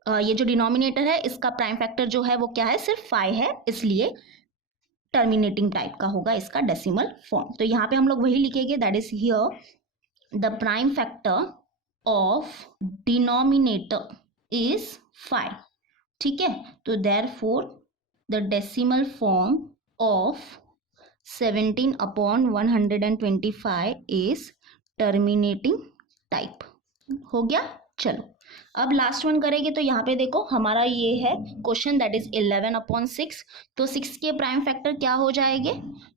ये जो डिनोमिनेटर है इसका प्राइम फैक्टर जो है वो क्या है, सिर्फ 5 है, इसलिए टर्मिनेटिंग टाइप का होगा इसका डेसिमल फॉर्म। तो यहाँ पे हम लोग वही लिखेंगे, that is here the prime factor of denominator is 5। ठीक है, तो therefore the decimal form of 17/125 is terminating type. हो गया। चलो अब लास्ट वन करेंगे। तो यहाँ पे देखो हमारा ये है क्वेश्चन, दैट इज 11/6। तो 6 के प्राइम फैक्टर क्या हो जाएंगे,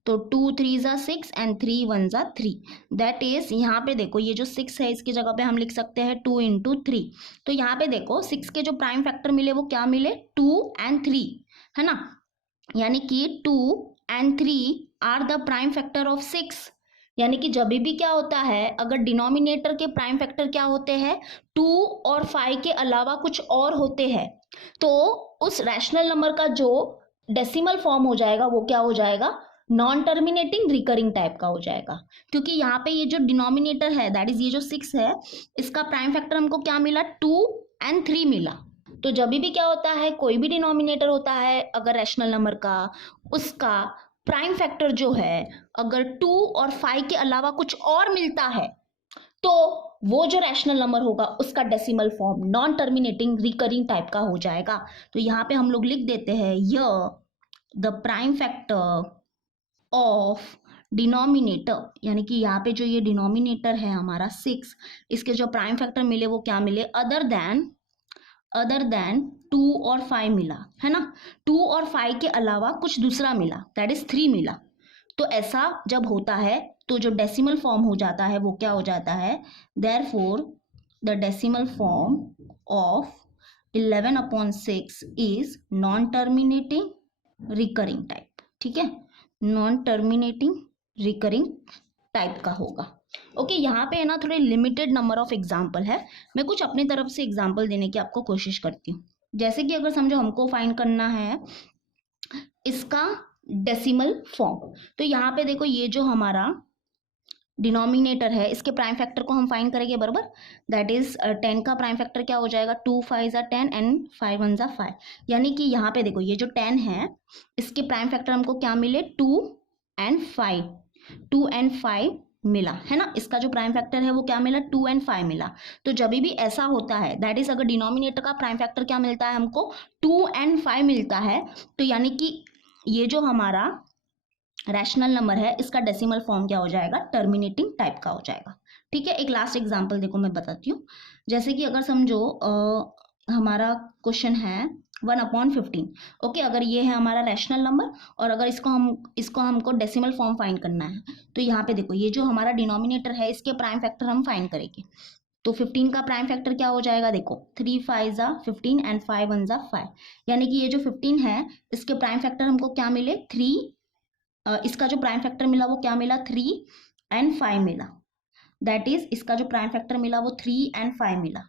तो 2 3 ज़ा 6 एंड 3 1 ज़ा 3। दैट इज यहाँ पे देखो ये जो 6 है इसकी जगह पे हम लिख सकते हैं 2 इंटू 3। तो यहाँ पे देखो 6 के जो प्राइम फैक्टर मिले वो क्या मिले, 2 एंड 3, है ना। यानी कि 2 and 3 are the prime factor of 6। यानी कि जब भी क्या होता है, अगर डिनोमिनेटर के प्राइम फैक्टर क्या होते हैं, 2 और 5 के अलावा कुछ और होते हैं, तो उस रैशनल नंबर का जो डेसिमल फॉर्म हो जाएगा वो क्या हो जाएगा, नॉन टर्मिनेटिंग रिकरिंग टाइप का हो जाएगा। क्योंकि यहाँ पे ये जो डिनोमिनेटर है दैट इज ये जो 6 है इसका प्राइम फैक्टर हमको क्या मिला, 2 एंड 3 मिला। तो जब भी क्या होता है, कोई भी डिनोमिनेटर होता है अगर रैशनल नंबर का, उसका प्राइम फैक्टर जो है अगर 2 और 5 के अलावा कुछ और मिलता है तो वो जो रैशनल नंबर होगा उसका decimal form non terminating recurring type का हो जाएगा। तो यहाँ पे हम लोग लिख देते हैं य the prime factor of denominator, यानी कि यहाँ पे जो ये डिनोमिनेटर है हमारा 6, इसके जो प्राइम फैक्टर मिले वो क्या मिले, अदर देन 2 और 5 मिला, है ना। 2 और 5 के अलावा कुछ दूसरा मिला, दैट इज 3 मिला। तो ऐसा जब होता है तो जो डेसिमल फॉर्म हो जाता है वो क्या हो जाता है, therefore the decimal form of 11/6 is non terminating recurring type, ठीक है, नॉन टर्मिनेटिंग रिकरिंग टाइप का होगा। ओके, यहाँ पे है ना थोड़े लिमिटेड नंबर ऑफ एग्जाम्पल है, मैं कुछ अपनी तरफ से एग्जाम्पल देने की आपको कोशिश करती हूँ। जैसे कि अगर समझो हमको फाइंड करना है इसका डेसिमल फॉर्म, तो यहाँ पे देखो ये जो हमारा डिनोमिनेटर है इसके प्राइम फैक्टर को हम फाइंड करेंगे, बराबर। दैट इज 10 का प्राइम फैक्टर क्या हो जाएगा, 2 5 10 एंड 5 1 5। यानी कि यहाँ पे देखो ये जो 10 है इसके प्राइम फैक्टर हमको क्या मिले, 2 एंड 5, 2 एंड 5 मिला है ना। इसका जो प्राइम फैक्टर है वो क्या मिला, 2 एंड 5 मिला। तो जब भी ऐसा होता है, दैट इज अगर डिनोमिनेटर का प्राइम फैक्टर क्या मिलता है हमको, 2 एंड 5 मिलता है, तो यानी कि ये जो हमारा रैशनल नंबर है इसका डेसिमल फॉर्म क्या हो जाएगा, टर्मिनेटिंग टाइप का हो जाएगा। ठीक है, एक लास्ट एग्जांपल देखो मैं बताती हूँ। जैसे कि अगर समझो हमारा क्वेश्चन है 1/15। ओके, अगर ये है हमारा रैशनल नंबर और अगर इसको हमको डेसिमल फॉर्म फाइंड करना है, तो यहाँ पे देखो ये जो हमारा डिनोमिनेटर है इसके प्राइम फैक्टर हम फाइंड करेंगे। तो 15 का प्राइम फैक्टर क्या हो जाएगा, देखो 3 5 15 एंड 5 1 5। यानी कि ये जो 15 है इसके प्राइम फैक्टर हमको क्या मिले, 3, इसका जो प्राइम फैक्टर मिला वो क्या मिला, 3 एंड 5 मिला। दैट इज इसका जो प्राइम फैक्टर मिला वो 3 एंड 5 मिला।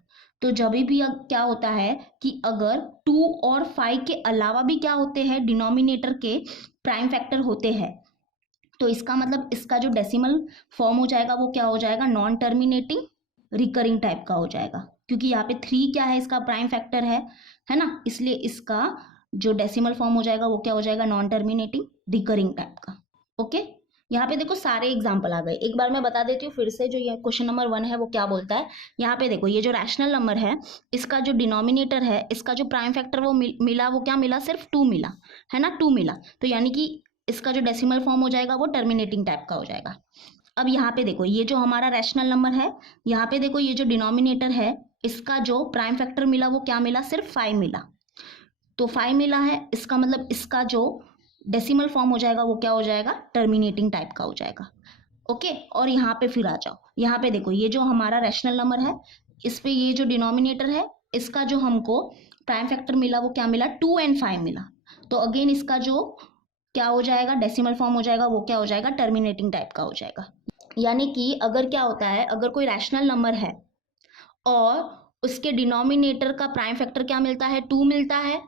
तो जब भी क्या होता है कि अगर 2 और 5 के अलावा भी क्या होते हैं, डिनोमिनेटर के प्राइम फैक्टर होते हैं, तो इसका मतलब इसका जो डेसिमल फॉर्म हो जाएगा वो क्या हो जाएगा, नॉन टर्मिनेटिंग रिकरिंग टाइप का हो जाएगा। क्योंकि यहाँ पे 3 क्या है, इसका प्राइम फैक्टर है ना, इसलिए इसका जो डेसिमल फॉर्म हो जाएगा वो क्या हो जाएगा, नॉन टर्मिनेटिंग रिकरिंग टाइप का। ओके, यहाँ पे देखो सारे एग्जाम्पल आ गए। एक बार मैं बता देती हूँ फिर से, जो ये क्वेश्चन नंबर 1 है वो क्या बोलता है। यहाँ पे देखो ये जो रैशनल नंबर है इसका जो डिनोमिनेटर है इसका जो प्राइम फैक्टर वो मिला, वो क्या मिला, सिर्फ 2 मिला है ना, 2 मिला। तो यानी कि इसका जो डेसिमल फॉर्म हो जाएगा वो टर्मिनेटिंग टाइप का हो जाएगा। अब यहाँ पे देखो ये जो हमारा रैशनल नंबर है, यहाँ पे देखो ये जो डिनोमिनेटर है इसका जो प्राइम फैक्टर मिला वो क्या मिला, सिर्फ 5 मिला। तो 5 मिला है, इसका मतलब इसका जो डेसिमल फॉर्म हो जाएगा वो क्या हो जाएगा, टर्मिनेटिंग टाइप का हो जाएगा। ओके, और यहाँ पे फिर आ जाओ, यहाँ पे देखो ये जो हमारा रैशनल नंबर है इस पे ये जो डिनोमिनेटर है इसका जो हमको प्राइम फैक्टर मिला वो क्या मिला, 2 एंड 5 मिला। तो अगेन इसका जो क्या हो जाएगा, डेसिमल फॉर्म हो जाएगा वो क्या हो जाएगा, टर्मिनेटिंग टाइप का हो जाएगा। यानी कि अगर क्या होता है, अगर कोई रैशनल नंबर है और उसके डिनोमिनेटर का प्राइम फैक्टर क्या मिलता है, 2 मिलता है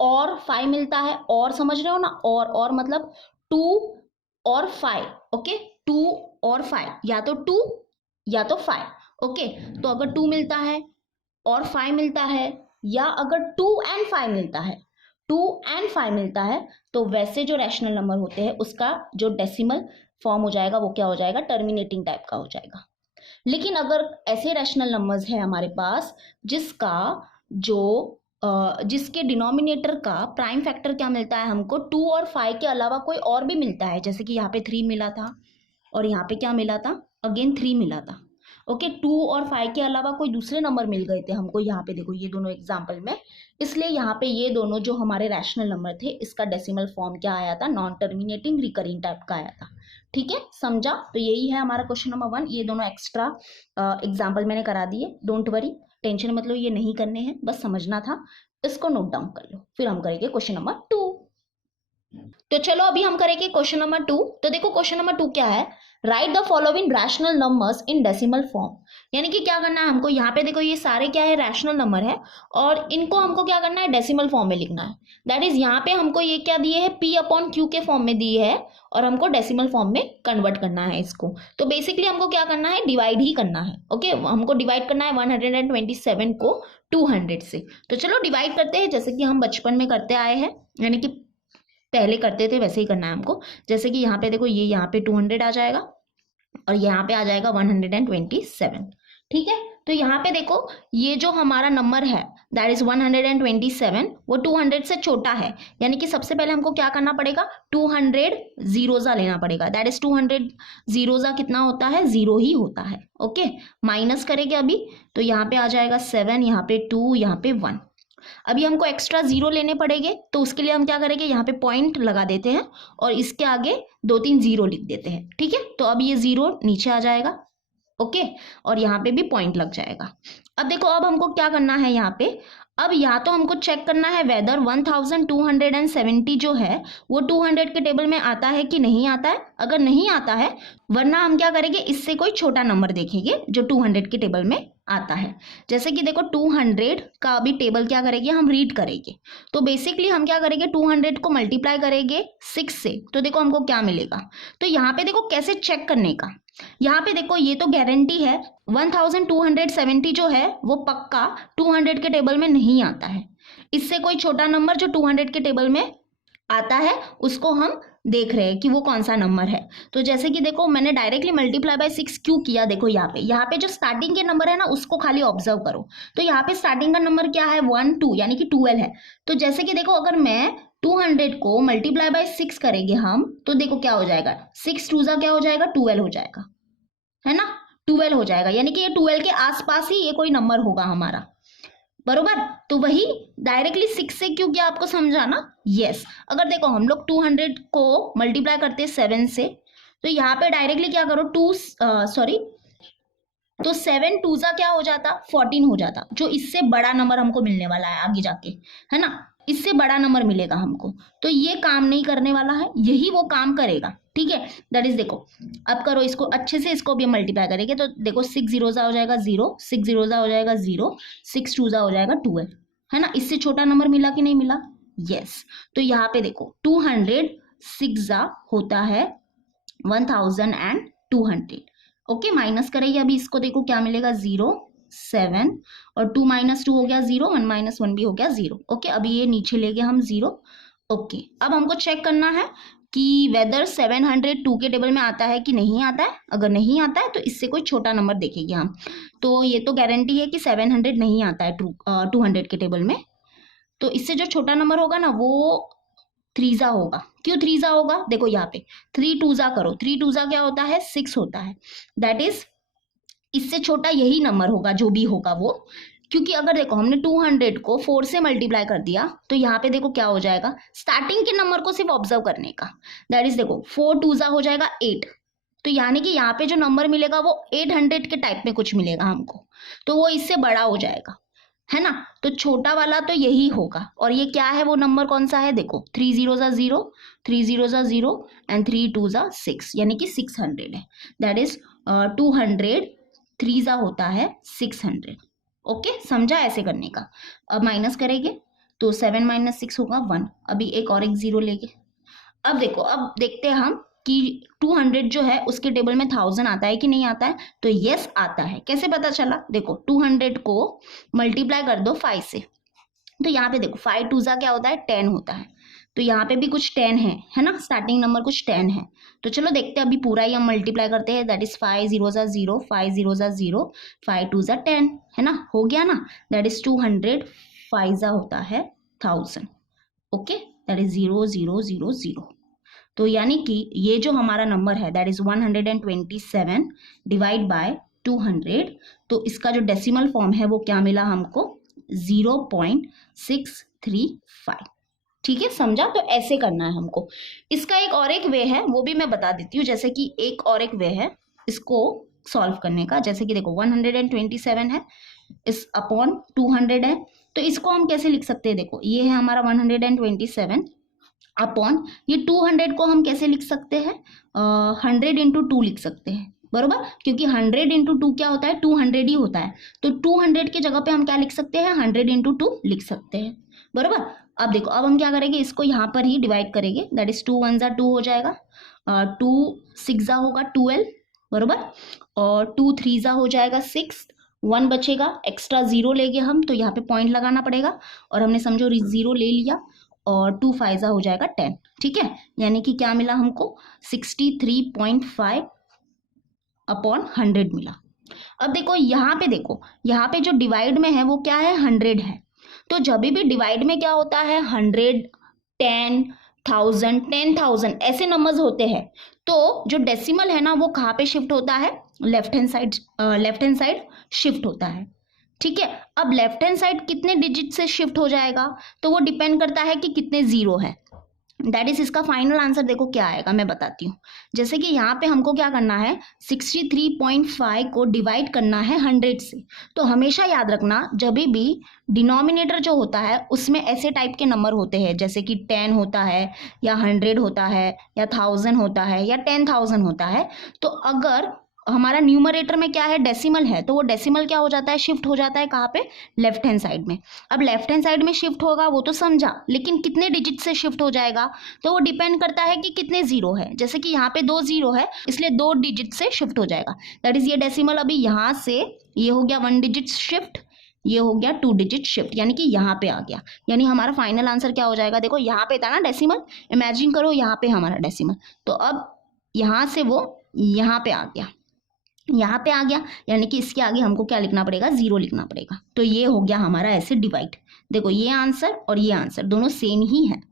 और 5 मिलता है, और समझ रहे हो ना, और मतलब 2 और 5। ओके, 2 और 5, या तो 2 या तो 5। ओके, तो अगर 2 मिलता है और 5 मिलता है, या अगर 2 एंड 5 मिलता है, 2 एंड 5 मिलता है, तो वैसे जो रैशनल नंबर होते हैं उसका जो डेसिमल फॉर्म हो जाएगा वो क्या हो जाएगा, टर्मिनेटिंग टाइप का हो जाएगा। लेकिन अगर ऐसे रैशनल नंबर्स है हमारे पास जिसके डिनोमिनेटर का प्राइम फैक्टर क्या मिलता है हमको, 2 और 5 के अलावा कोई और भी मिलता है, जैसे कि यहाँ पे 3 मिला था और यहाँ पे क्या मिला था, अगेन 3 मिला था। ओके, 2 और 5 के अलावा कोई दूसरे नंबर मिल गए थे हमको, यहाँ पे देखो ये दोनों एग्जाम्पल में, इसलिए यहाँ पे ये दोनों जो हमारे रैशनल नंबर थे इसका डेसिमल फॉर्म क्या आया था, नॉन टर्मिनेटिंग रिकरिंग टाइप का आया था। ठीक है, समझा। तो यही है हमारा क्वेश्चन नंबर 1। ये दोनों एक्स्ट्रा एग्जाम्पल मैंने करा दिए, डोंट वरी, टेंशन मतलब ये नहीं करने हैं, बस समझना था। इसको नोट डाउन कर लो, फिर हम करेंगे क्वेश्चन नंबर 2। तो चलो अभी हम करेंगे क्वेश्चन नंबर 2। तो देखो क्वेश्चन नंबर 2 क्या है, right the following rational numbers in decimal form. यानी कि क्या करना है हमको, यहाँ पे देखो ये सारे क्या है, रैशनल नंबर है और इनको हमको क्या करना है, डेसिमल फॉर्म में लिखना है। दैट इज यहाँ पे हमको ये क्या दिए है, P/Q के फॉर्म में दिए है और हमको डेसिमल फॉर्म में कन्वर्ट करना है इसको। तो बेसिकली हमको क्या करना है, डिवाइड ही करना है। ओके, हमको डिवाइड करना है 127 को 200 से। तो चलो डिवाइड करते हैं, जैसे कि हम बचपन में करते आए हैं, यानी कि पहले करते थे वैसे ही करना है हमको। जैसे कि यहाँ पे देखो ये यहाँ पे 200 आ जाएगा और यहाँ पे आ जाएगा 127। ठीक है, तो यहाँ पे देखो ये जो हमारा नंबर है दैट इज 127, वो 200 से छोटा है। यानी कि सबसे पहले हमको क्या करना पड़ेगा, 200 जीरोजा लेना पड़ेगा। दैट इज 200 जीरोजा कितना होता है, 0 ही होता है। ओके, माइनस करेंगे अभी, तो यहाँ पे आ जाएगा 7, यहाँ पे 2, यहाँ पे 1। अभी हमको एक्स्ट्रा 0 लेने पड़ेंगे, तो उसके लिए हम क्या करेंगे, यहाँ पे पॉइंट लगा देते हैं और इसके आगे 2-3 0 लिख देते हैं। ठीक है, तो अब ये 0 नीचे आ जाएगा। ओके, और यहाँ पे भी पॉइंट लग जाएगा। अब देखो अब हमको क्या करना है यहाँ पे, अब या तो हमको चेक करना है वेदर 1270 जो है वो 200 के टेबल में आता है कि नहीं आता है। अगर नहीं आता है, वरना हम क्या करेंगे, इससे कोई छोटा नंबर देखेंगे जो 200 के टेबल में आता है। जैसे कि देखो 200 का अभी टेबल क्या करेंगे, हम रीड करेंगे। तो बेसिकली हम क्या करेंगे, 200 को मल्टीप्लाई करेंगे 6 से, तो देखो हमको क्या मिलेगा। तो यहाँ पे देखो कैसे चेक करने का, यहाँ पे देखो ये तो गारंटी है 1270 जो है वो पक्का 200 के टेबल में नहीं आता है। इससे कोई छोटा नंबर जो 200 के टेबल में आता है उसको हम देख रहे हैं कि वो कौन सा नंबर है। तो जैसे कि देखो मैंने डायरेक्टली मल्टीप्लाई बाय 6 क्यों किया, देखो यहाँ पे जो स्टार्टिंग के नंबर है ना उसको खाली ऑब्जर्व करो। तो यहाँ पे स्टार्टिंग का नंबर क्या है, 1 2 यानी कि 12 है। तो जैसे कि देखो अगर मैं 200 को मल्टीप्लाई बाय 6 करेंगे हम, तो देखो क्या हो जाएगा, 6 2 क्या हो जाएगा, 12 हो जाएगा, है ना, 12 हो जाएगा। यानी कि ये 12 के आसपास ही ये कोई नंबर होगा हमारा, बरोबर। तो वही डायरेक्टली 6 से क्यों किया आपको समझा ना। यस, अगर देखो हम लोग 200 को मल्टीप्लाई करते हैं 7 से, तो यहाँ पे डायरेक्टली क्या करो, तो 7 2 क्या हो जाता, 14 हो जाता, जो इससे बड़ा नंबर हमको मिलने वाला है आगे जाके, है ना, इससे बड़ा नंबर मिलेगा हमको। तो ये काम नहीं करने वाला है, यही वो काम करेगा, ठीक है। दैट इज देखो अब करो इसको अच्छे से, इसको भी मल्टीप्लाई करेंगे तो देखो 6 0 हो जाएगा 0, 6 0 हो जाएगा 0, 6 2 हो जाएगा 12, है ना। इससे छोटा नंबर मिला कि नहीं मिला, यस। तो यहाँ पे देखो 200 6 होता है 1200, ओके। माइनस करेंगे अभी इसको, देखो क्या मिलेगा, 0 7 और 2 - 2 हो गया 0, 1 - 1 भी हो गया 0, ओके। अभी ये नीचे ले गए हम 0, ओके। अब हमको चेक करना है कि वेदर 702 के टेबल में आता है कि नहीं आता है। अगर नहीं आता है तो इससे कोई छोटा नंबर देखेंगे हम। तो ये तो गारंटी है कि 700 नहीं आता है 200 के टेबल में। तो इससे जो छोटा नंबर होगा ना वो 3 होगा। क्यों 3 होगा, देखो यहाँ पे 3 2 करो, 3 2 क्या होता है, 6 होता है। दैट इज इससे छोटा यही नंबर होगा जो भी होगा वो, क्योंकि अगर देखो हमने 200 को 4 से मल्टीप्लाई कर दिया तो यहाँ पे देखो क्या हो जाएगा, स्टार्टिंग के नंबर को सिर्फ ऑब्जर्व करने का। दैट इज देखो 4 2 हो जाएगा 8, तो यानी कि यहाँ पे जो नंबर मिलेगा वो 800 के टाइप में कुछ मिलेगा हमको, तो वो इससे बड़ा हो जाएगा, है ना। तो छोटा वाला तो यही होगा। और ये क्या है, वो नंबर कौन सा है, देखो 3 0 0, 3 0 0 एंड 3 2 6, यानी कि 600 है। दैट इज 200 3 होता है 600, ओके। समझा ऐसे करने का। अब माइनस करेंगे तो 7 - 6 होगा 1, अभी एक और एक 0 लेंगे। अब देखो अब देखते हैं हम कि 200 जो है उसके टेबल में 1000 आता है कि नहीं आता है। तो यस आता है। कैसे पता चला, देखो 200 को मल्टीप्लाई कर दो 5 से, तो यहाँ पे देखो 5 2 क्या होता है, 10 होता है। तो यहाँ पे भी कुछ 10 है ना, स्टार्टिंग नंबर कुछ 10 है। तो चलो देखते हैं अभी पूरा ही हम मल्टीप्लाई करते हैं। दैट इज 5 0 0, 5 0 0, 5 2 10, है ना, हो गया ना। दैट इज 200 5 होता है 1000, ओके। That is 0 0 0 0। तो यानी कि ये जो हमारा नंबर है दैट इज 127 डिवाइड बाय 200, तो इसका जो डेसिमल फॉर्म है वो क्या मिला हमको, 0.635। ठीक है, समझा। तो ऐसे करना है हमको। इसका एक और एक वे है, वो भी मैं बता देती हूँ। जैसे कि एक और एक वे है इसको सॉल्व करने का। जैसे कि देखो 127 है इस अपॉन 200 है, तो इसको हम कैसे लिख सकते हैं, देखो ये है हमारा 127 अपॉन ये 200 को हम कैसे लिख सकते हैं, 100 × 2 लिख सकते हैं, बरोबर। क्योंकि 100 × 2 क्या होता है, 200 ही होता है। तो 200 की जगह पे हम क्या लिख सकते हैं, 100 × 2 लिख सकते हैं, बरोबर। अब देखो अब हम क्या करेंगे, इसको यहाँ पर ही डिवाइड करेंगे। दैट इज 2 1 2 हो जाएगा, 2 6 होगा 12, बरोबर। और 2 3 हो जाएगा 6, 1 बचेगा, एक्स्ट्रा 0 लेंगे हम, तो यहाँ पे पॉइंट लगाना पड़ेगा। और हमने समझो 0 ले लिया, और 2 5 हो जाएगा 10, ठीक है। यानी कि क्या मिला हमको, 63.5 अपॉन 100 मिला। अब देखो यहाँ पे जो डिवाइड में है वो क्या है, 100 है। तो जब भी डिवाइड में क्या होता है, 100 10 1000 10,000 ऐसे नंबर्स होते हैं। तो जो डेसिमल है ना वो कहाँ पे शिफ्ट होता है, लेफ्ट हैंड साइड शिफ्ट होता है, ठीक है। अब लेफ्ट हैंड साइड कितने डिजिट से शिफ्ट हो जाएगा, तो वो डिपेंड करता है कि कितने 0 है। दैट इज इसका फाइनल आंसर देखो क्या आएगा, मैं बताती हूँ। जैसे कि यहाँ पे हमको क्या करना है, 63.5 को डिवाइड करना है 100 से। तो हमेशा याद रखना, जब भी डिनोमिनेटर जो होता है उसमें ऐसे टाइप के नंबर होते हैं, जैसे कि 10 होता है या 100 होता है या 1000 होता है या 10,000 होता है। तो अगर हमारा न्यूमरेटर में क्या है, डेसिमल है, तो वो डेसिमल क्या हो जाता है, शिफ्ट हो जाता है कहाँ पे, लेफ्ट हैंड साइड में। अब लेफ्ट हैंड साइड में शिफ्ट होगा वो तो समझा, लेकिन कितने डिजिट से शिफ्ट हो जाएगा तो वो डिपेंड करता है कि कितने जीरो है। जैसे कि यहाँ पे 2 जीरो है, इसलिए 2 डिजिट से शिफ्ट हो जाएगा। दैट इज ये डेसिमल अभी यहाँ से ये हो गया 1 डिजिट शिफ्ट, ये हो गया 2 डिजिट शिफ्ट, यानी कि यहाँ पे आ गया। यानी हमारा फाइनल आंसर क्या हो जाएगा, देखो यहाँ पे था ना डेसिमल, इमेजिन करो यहाँ पे हमारा डेसिमल, तो अब यहाँ से वो यहाँ पे आ गया, यहाँ पे आ गया, यानी कि इसके आगे हमको क्या लिखना पड़ेगा, 0 लिखना पड़ेगा। तो ये हो गया हमारा ऐसे डिवाइड। देखो ये आंसर और ये आंसर दोनों सेम ही है।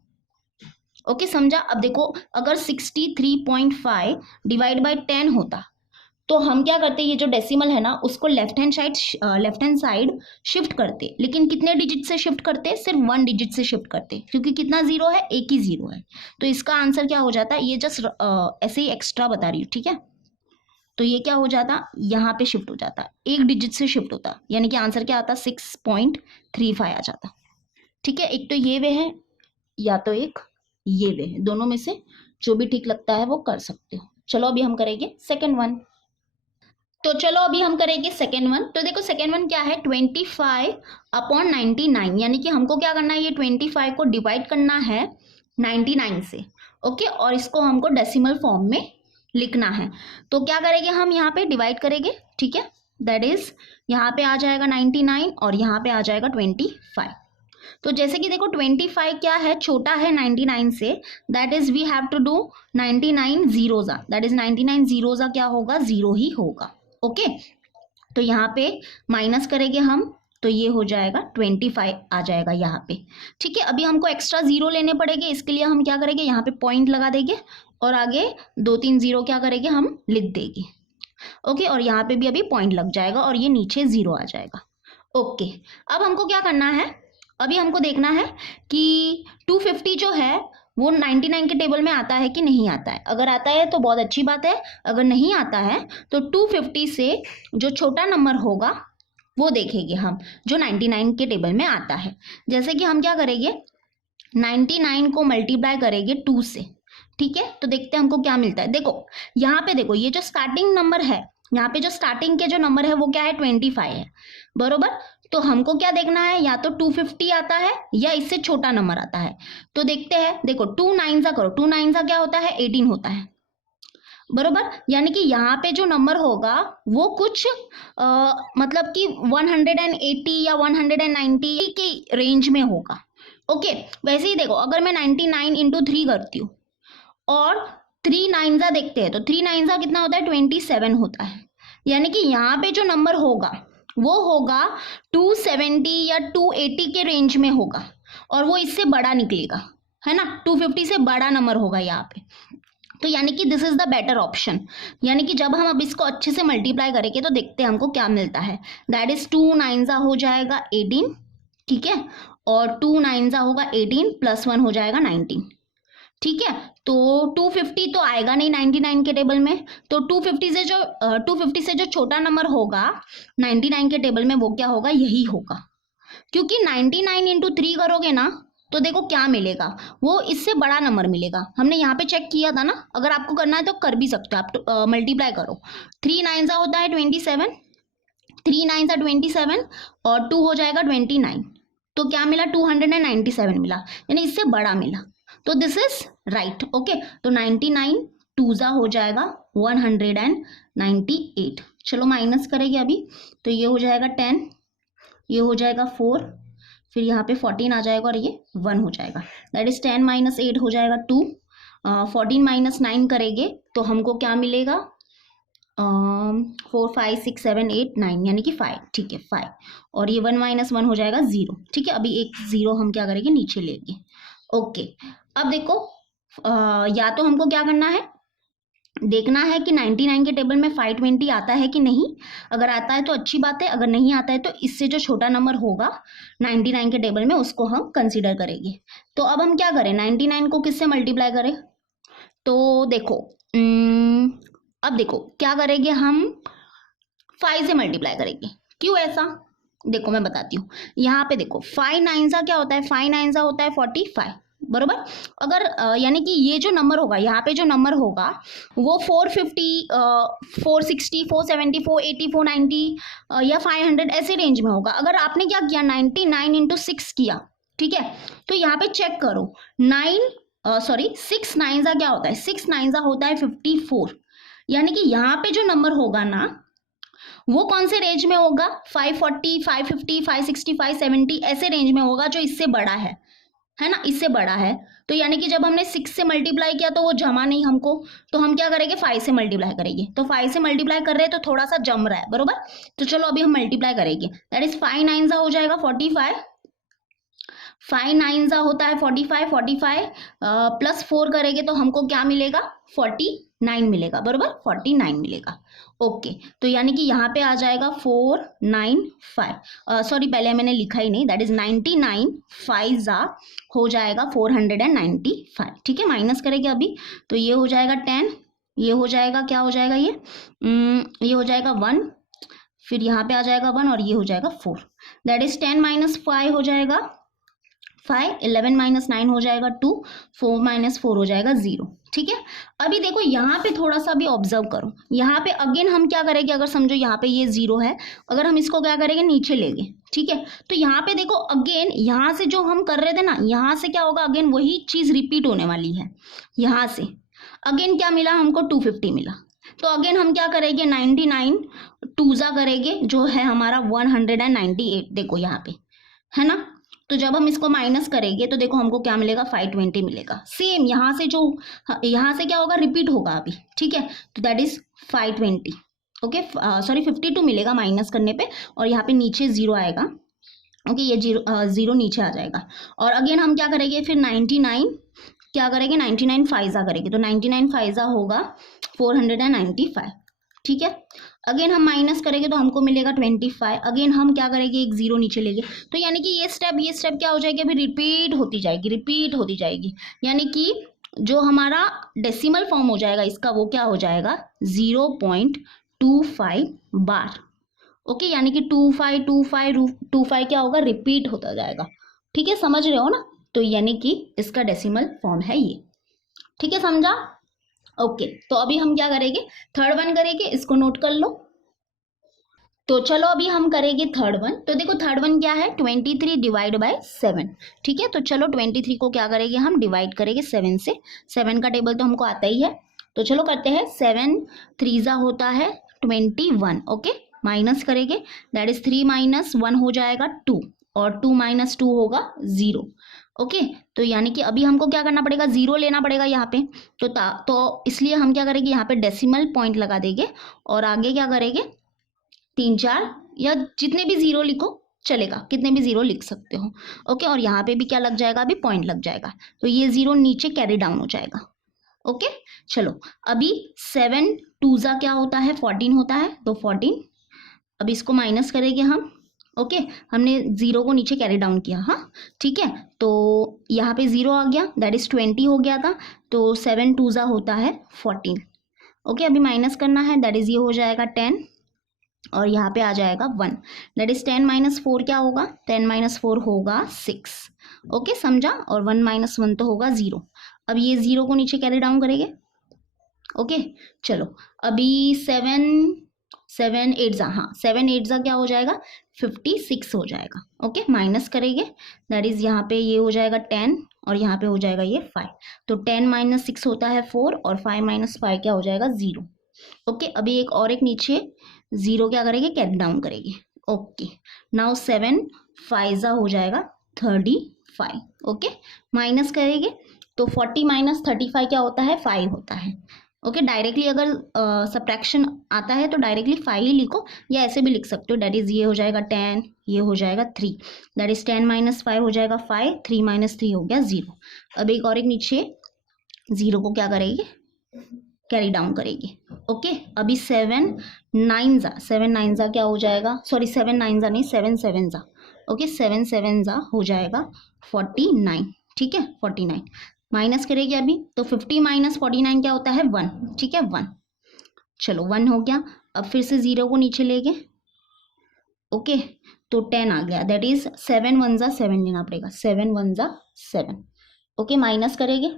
ओके, समझा। अब देखो अगर 63.5 डिवाइड बाय 10 होता तो हम क्या करते, ये जो डेसिमल है ना उसको लेफ्ट हैंड साइड शिफ्ट करते, लेकिन कितने डिजिट से शिफ्ट करते, सिर्फ 1 डिजिट से शिफ्ट करते, क्योंकि कितना जीरो है, एक ही जीरो है। तो इसका आंसर क्या हो जाता है, ये जस्ट ऐसे ही एक्स्ट्रा बता रही हूँ, ठीक है। तो ये क्या हो जाता, यहाँ पे शिफ्ट हो जाता, एक डिजिट से शिफ्ट होता, यानी कि आंसर क्या आता, 6.35 आ जाता। ठीक है, एक तो ये वे है या तो एक ये वे है, दोनों में से जो भी ठीक लगता है वो कर सकते हो। चलो अभी हम करेंगे सेकेंड वन। तो चलो अभी हम करेंगे सेकेंड वन। तो देखो सेकेंड वन क्या है, 25/99, यानी कि हमको क्या करना है, ये 25 को डिवाइड करना है 99 से। ओके, और इसको हमको डेसिमल फॉर्म में लिखना है। तो क्या करेंगे हम, यहाँ पे डिवाइड करेंगे, ठीक है। दैट इज यहाँ पे आ जाएगा 99 और यहाँ पे आ जाएगा 25। तो जैसे कि देखो 25 क्या है, छोटा है 99 से, that is we have to do 99 zeroes, that is 99 zeroes क्या होगा, 0 ही होगा। ओके, तो यहाँ पे माइनस करेंगे हम, तो ये हो जाएगा 25 आ जाएगा यहाँ पे। ठीक है, अभी हमको एक्स्ट्रा 0 लेने पड़ेंगे, इसके लिए हम क्या करेंगे, यहाँ पे पॉइंट लगा देंगे और आगे 2-3 0 क्या करेंगे, हम लिख देंगे। ओके, और यहाँ पे भी अभी पॉइंट लग जाएगा और ये नीचे 0 आ जाएगा। ओके, अब हमको क्या करना है, अभी हमको देखना है कि 250 जो है वो 99 के टेबल में आता है कि नहीं आता है। अगर आता है तो बहुत अच्छी बात है, अगर नहीं आता है तो 250 से जो छोटा नंबर होगा वो देखेंगे हम, जो 99 के टेबल में आता है। जैसे कि हम क्या करेंगे, 99 को मल्टीप्लाई करेंगे 2 से, ठीक है। तो देखते हैं हमको क्या मिलता है। देखो यहाँ पे देखो, ये जो स्टार्टिंग नंबर है, यहाँ पे जो स्टार्टिंग के जो नंबर है वो क्या है, 25 है, बरोबर। तो हमको क्या देखना है, या तो 250 आता है या इससे छोटा नंबर आता है। तो देखते हैं, देखो 2 9 करो, 2 9 क्या होता है, 18 होता है, बरोबर। यानी कि यहाँ पे जो नंबर होगा वो कुछ मतलब कि 180 या 190 के रेंज में होगा। ओके, वैसे ही देखो अगर मैं 99 इंटू 3 करती हूँ और 3 9 देखते हैं, तो 3 9 कितना होता है, 27 होता है। यानी कि यहाँ पे जो नंबर होगा वो होगा 270 या 280 के रेंज में होगा, और वो इससे बड़ा निकलेगा, है ना, 250 से बड़ा नंबर होगा यहाँ पे। तो यानी कि this is the better option. यानी कि जब हम अब इसको अच्छे से मल्टीप्लाई करेंगे तो देखते हैं हमको क्या मिलता है। दैट इज 2 9 हो जाएगा 18, ठीक है, और 2 9 होगा 18 प्लस 1 हो जाएगा 19, ठीक है। तो 250 तो आएगा नहीं 99 के टेबल में, तो 250 से जो छोटा नंबर होगा 99 के टेबल में वो क्या होगा, यही होगा। क्योंकि 99 इंटू 3 करोगे ना तो देखो क्या मिलेगा, वो इससे बड़ा नंबर मिलेगा। हमने यहाँ पे चेक किया था ना, अगर आपको करना है तो कर भी सकते हो आप, मल्टीप्लाई करो। 3 9 होता है 27, 3 9 27 और 2 हो जाएगा 29, तो क्या मिला, 297 मिला, यानी इससे बड़ा मिला। तो दिस इज राइट। ओके, तो 99 2 हो जाएगा 198। चलो माइनस करेंगे अभी, तो ये हो जाएगा 10, ये हो जाएगा 4, फिर यहाँ पे 14 आ जाएगा और ये 1 हो जाएगा। दैट इज 10 - 8 हो जाएगा 2, 14 - 9 करेंगे तो हमको क्या मिलेगा, 4 5 6 7 8 9, यानी कि 5, ठीक है 5, और ये 1 - 1 हो जाएगा 0, ठीक है। अभी एक 0 हम क्या करेंगे, नीचे लेंगे। ओके, अब देखो या तो हमको क्या करना है, देखना है कि 99 के टेबल में 520 आता है कि नहीं। अगर आता है तो अच्छी बात है, अगर नहीं आता है तो इससे जो छोटा नंबर होगा 99 के टेबल में उसको हम कंसीडर करेंगे। तो अब हम क्या करें, 99 को किससे मल्टीप्लाई करें? तो देखो अब देखो क्या करेंगे हम, 5 से मल्टीप्लाई करेंगे। क्यों ऐसा, देखो मैं बताती हूँ। यहाँ पे देखो 5 9 क्या होता है, 5 9 होता है 45, बरोबर। अगर यानी कि ये जो नंबर होगा, यहाँ पे जो नंबर होगा वो 450 460 470 480 490 या 500 ऐसे रेंज में होगा। अगर आपने क्या किया 99 इंटू 6 किया, ठीक है, तो यहाँ पे चेक करो 6 9 क्या होता है, 6 9 होता है 54। यानी कि यहाँ पे जो नंबर होगा ना वो कौन से रेंज में होगा, 540 550 560 570 ऐसे रेंज में होगा, जो इससे बड़ा है ना, इससे बड़ा है। तो यानी कि जब हमने 6 से मल्टीप्लाई किया तो वो जमा नहीं हमको, तो हम क्या करेंगे 5 से मल्टीप्लाई करेंगे। तो 5 से मल्टीप्लाई कर रहे हैं तो थोड़ा सा जम रहा है, बरोबर। तो चलो अभी हम मल्टीप्लाई करेंगे, दैट इज 5 9 हो जाएगा 45, 5 9 होता है 45, 45 प्लस 4 करेंगे तो हमको क्या मिलेगा, 49 मिलेगा, बरोबर 49 मिलेगा। ओके, तो यानी कि यहाँ पे आ जाएगा 495, सॉरी पहले मैंने लिखा ही नहीं, दैट इज 99 5 हो जाएगा 495, ठीक है। माइनस करेंगे अभी तो ये हो जाएगा 10, ये हो जाएगा क्या हो जाएगा, ये हो जाएगा 1, फिर यहाँ पे आ जाएगा 1 और ये हो जाएगा 4, दैट इज 10 माइनस 5 हो जाएगा 5, 11 माइनस 9 हो जाएगा 2, 4 माइनस 4 हो जाएगा 0, ठीक है। अभी देखो यहाँ पे थोड़ा सा भी ऑब्जर्व करो, यहाँ पे अगेन हम क्या करेंगे, अगर समझो यहाँ पे ये 0 है, अगर हम इसको क्या करेंगे नीचे लेंगे, ठीक है, तो यहाँ पे देखो अगेन यहाँ से जो हम कर रहे थे ना, यहाँ से क्या होगा, अगेन वही चीज रिपीट होने वाली है। यहाँ से अगेन क्या मिला हमको, 250 मिला। तो अगेन हम क्या करेंगे, 99 टूजा करेंगे, जो है हमारा 198, देखो यहाँ पे है ना। तो जब हम इसको माइनस करेंगे तो देखो हमको क्या मिलेगा, 520 मिलेगा। सेम यहाँ से जो यहाँ से क्या होगा, रिपीट होगा अभी, ठीक है। तो दैट इज 520, ओके, सॉरी 52 मिलेगा माइनस करने पे, और यहाँ पे नीचे 0 आएगा, ओके, ये 0 नीचे आ जाएगा। और अगेन हम क्या करेंगे, फिर 99 क्या करेंगे, 99 फाइजा करेंगे, तो 99 फाइजा होगा 495, ठीक है। अगेन हम माइनस करेंगे तो हमको मिलेगा 25, अगेन हम क्या करेंगे, एक 0 नीचे लेंगे, तो यानी कि ये स्टेप क्या हो जाएगी, अभी रिपीट होती जाएगी, यानी कि जो हमारा डेसिमल फॉर्म हो जाएगा इसका, वो क्या हो जाएगा 0.25 बार, ओके, यानी कि 2525 क्या होगा, रिपीट होता जाएगा, ठीक है, समझ रहे हो ना। तो यानी कि इसका डेसिमल फॉर्म है ये, ठीक है, समझा। ओके, तो अभी हम क्या करेंगे, थर्ड वन करेंगे, इसको नोट कर लो। तो चलो अभी हम करेंगे थर्ड वन। तो देखो थर्ड वन क्या है, 23 डिवाइड बाय 7, ठीक है। तो चलो 23 को क्या करेंगे, हम डिवाइड करेंगे 7 से। 7 का टेबल तो हमको आता ही है, तो चलो करते हैं। 7 3 होता है 21, ओके, माइनस करेंगे, दैट इज 3 माइनस 1 हो जाएगा 2, और 2 माइनस 2 होगा 0, ओके। तो यानी कि अभी हमको क्या करना पड़ेगा, 0 लेना पड़ेगा यहाँ पे, तो इसलिए हम क्या करेंगे, यहाँ पे डेसिमल पॉइंट लगा देंगे, और आगे क्या करेंगे, 3 4 या जितने भी 0 लिखो चलेगा, कितने भी 0 लिख सकते हो, ओके। और यहाँ पे भी क्या लग जाएगा, अभी पॉइंट लग जाएगा, तो ये 0 नीचे कैरी डाउन हो जाएगा, ओके। चलो अभी 7 2 क्या होता है, 14 होता है, तो 14, अभी इसको माइनस करेंगे हम, ओके, हमने 0 को नीचे कैरी डाउन किया, हाँ ठीक है। तो यहाँ पे 0 आ गया, दैट इज 20 हो गया था, तो 7 2 होता है 14, ओके। अभी माइनस करना है, दैट इज ये हो जाएगा 10, और यहाँ पे आ जाएगा 1, दैट इज 10 माइनस 4 क्या होगा, 10 माइनस 4 होगा 6, ओके, समझा। और 1 माइनस 1 तो होगा 0, अब ये 0 को नीचे कैरी डाउन करेंगे, ओके। चलो अभी 7 7 8 हाँ 7 8 क्या हो जाएगा, 56 हो जाएगा, ओके। माइनस करेंगे, दैट इज यहाँ पे ये हो जाएगा 10, और यहाँ पे हो जाएगा ये 5, तो 10 माइनस 6 होता है 4, और 5 माइनस 5 क्या हो जाएगा 0, ओके। अभी एक नीचे 0 क्या करेंगे, कैरी डाउन करेंगे, ओके। नाउ 7 5 हो जाएगा 35, ओके। माइनस करेंगे तो 40 माइनस 35 क्या होता है, 5 होता है, ओके। डायरेक्टली अगर सब्ट्रैक्शन आता है तो डायरेक्टली 5 ही लिखो, या ऐसे भी लिख सकते हो, दैट इज ये हो जाएगा 10, ये हो जाएगा 3, दैट इज 10 माइनस 5 हो जाएगा 5, 3 माइनस 3 हो गया 0। अब एक नीचे 0 को क्या करेंगे, कैरी डाउन करेगी। ओके, अभी 7 9 जा क्या हो जाएगा, सॉरी 7 9 जा नहीं 7 7 जा, ओके 7 7 जा हो जाएगा 49, ठीक है 49 माइनस करेगी अभी, तो 50 माइनस 49 क्या होता है 1, ठीक है 1, चलो 1 हो गया। अब फिर से 0 को नीचे ले गए, ओके तो 10 आ गया, दैट इज 7 1 जा 7 लेना पड़ेगा, 7 1 जा 7, ओके माइनस करेंगे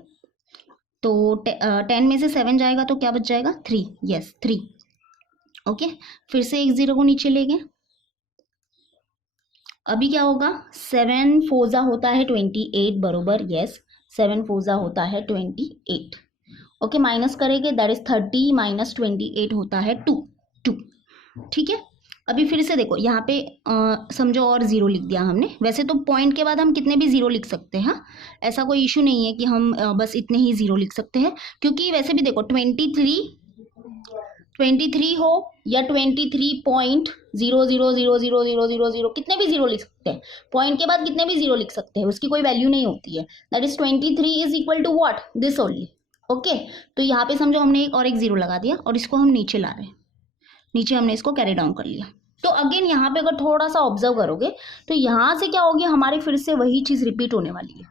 तो 10 में से 7 जाएगा तो क्या बच जाएगा 3, यस 3, ओके फिर से एक 0 को नीचे ले गए, अभी क्या होगा 7 4 जा होता है 28 बरोबर, यस 7 4 जा होता है 28, ओके माइनस करेंगे दैट इज 30 माइनस 28 होता है 2, ठीक है। अभी फिर से देखो यहाँ पे समझो और 0 लिख दिया हमने, वैसे तो पॉइंट के बाद हम कितने भी 0 लिख सकते हैं, हाँ ऐसा कोई इशू नहीं है कि हम बस इतने ही 0 लिख सकते हैं, क्योंकि वैसे भी देखो 23 हो या 23.000000 कितने भी 0 लिख सकते हैं, पॉइंट के बाद कितने भी 0 लिख सकते हैं, उसकी कोई वैल्यू नहीं होती है, that is 23 is equal to what this only, okay तो यहाँ पे समझो हमने एक और एक 0 लगा दिया और इसको हम नीचे ला रहे हैं, नीचे हमने इसको कैरी डाउन कर लिया। तो अगेन यहाँ पे अगर थोड़ा सा ऑब्जर्व करोगे तो यहाँ से क्या होगी, हमारी फिर से वही चीज़ रिपीट होने वाली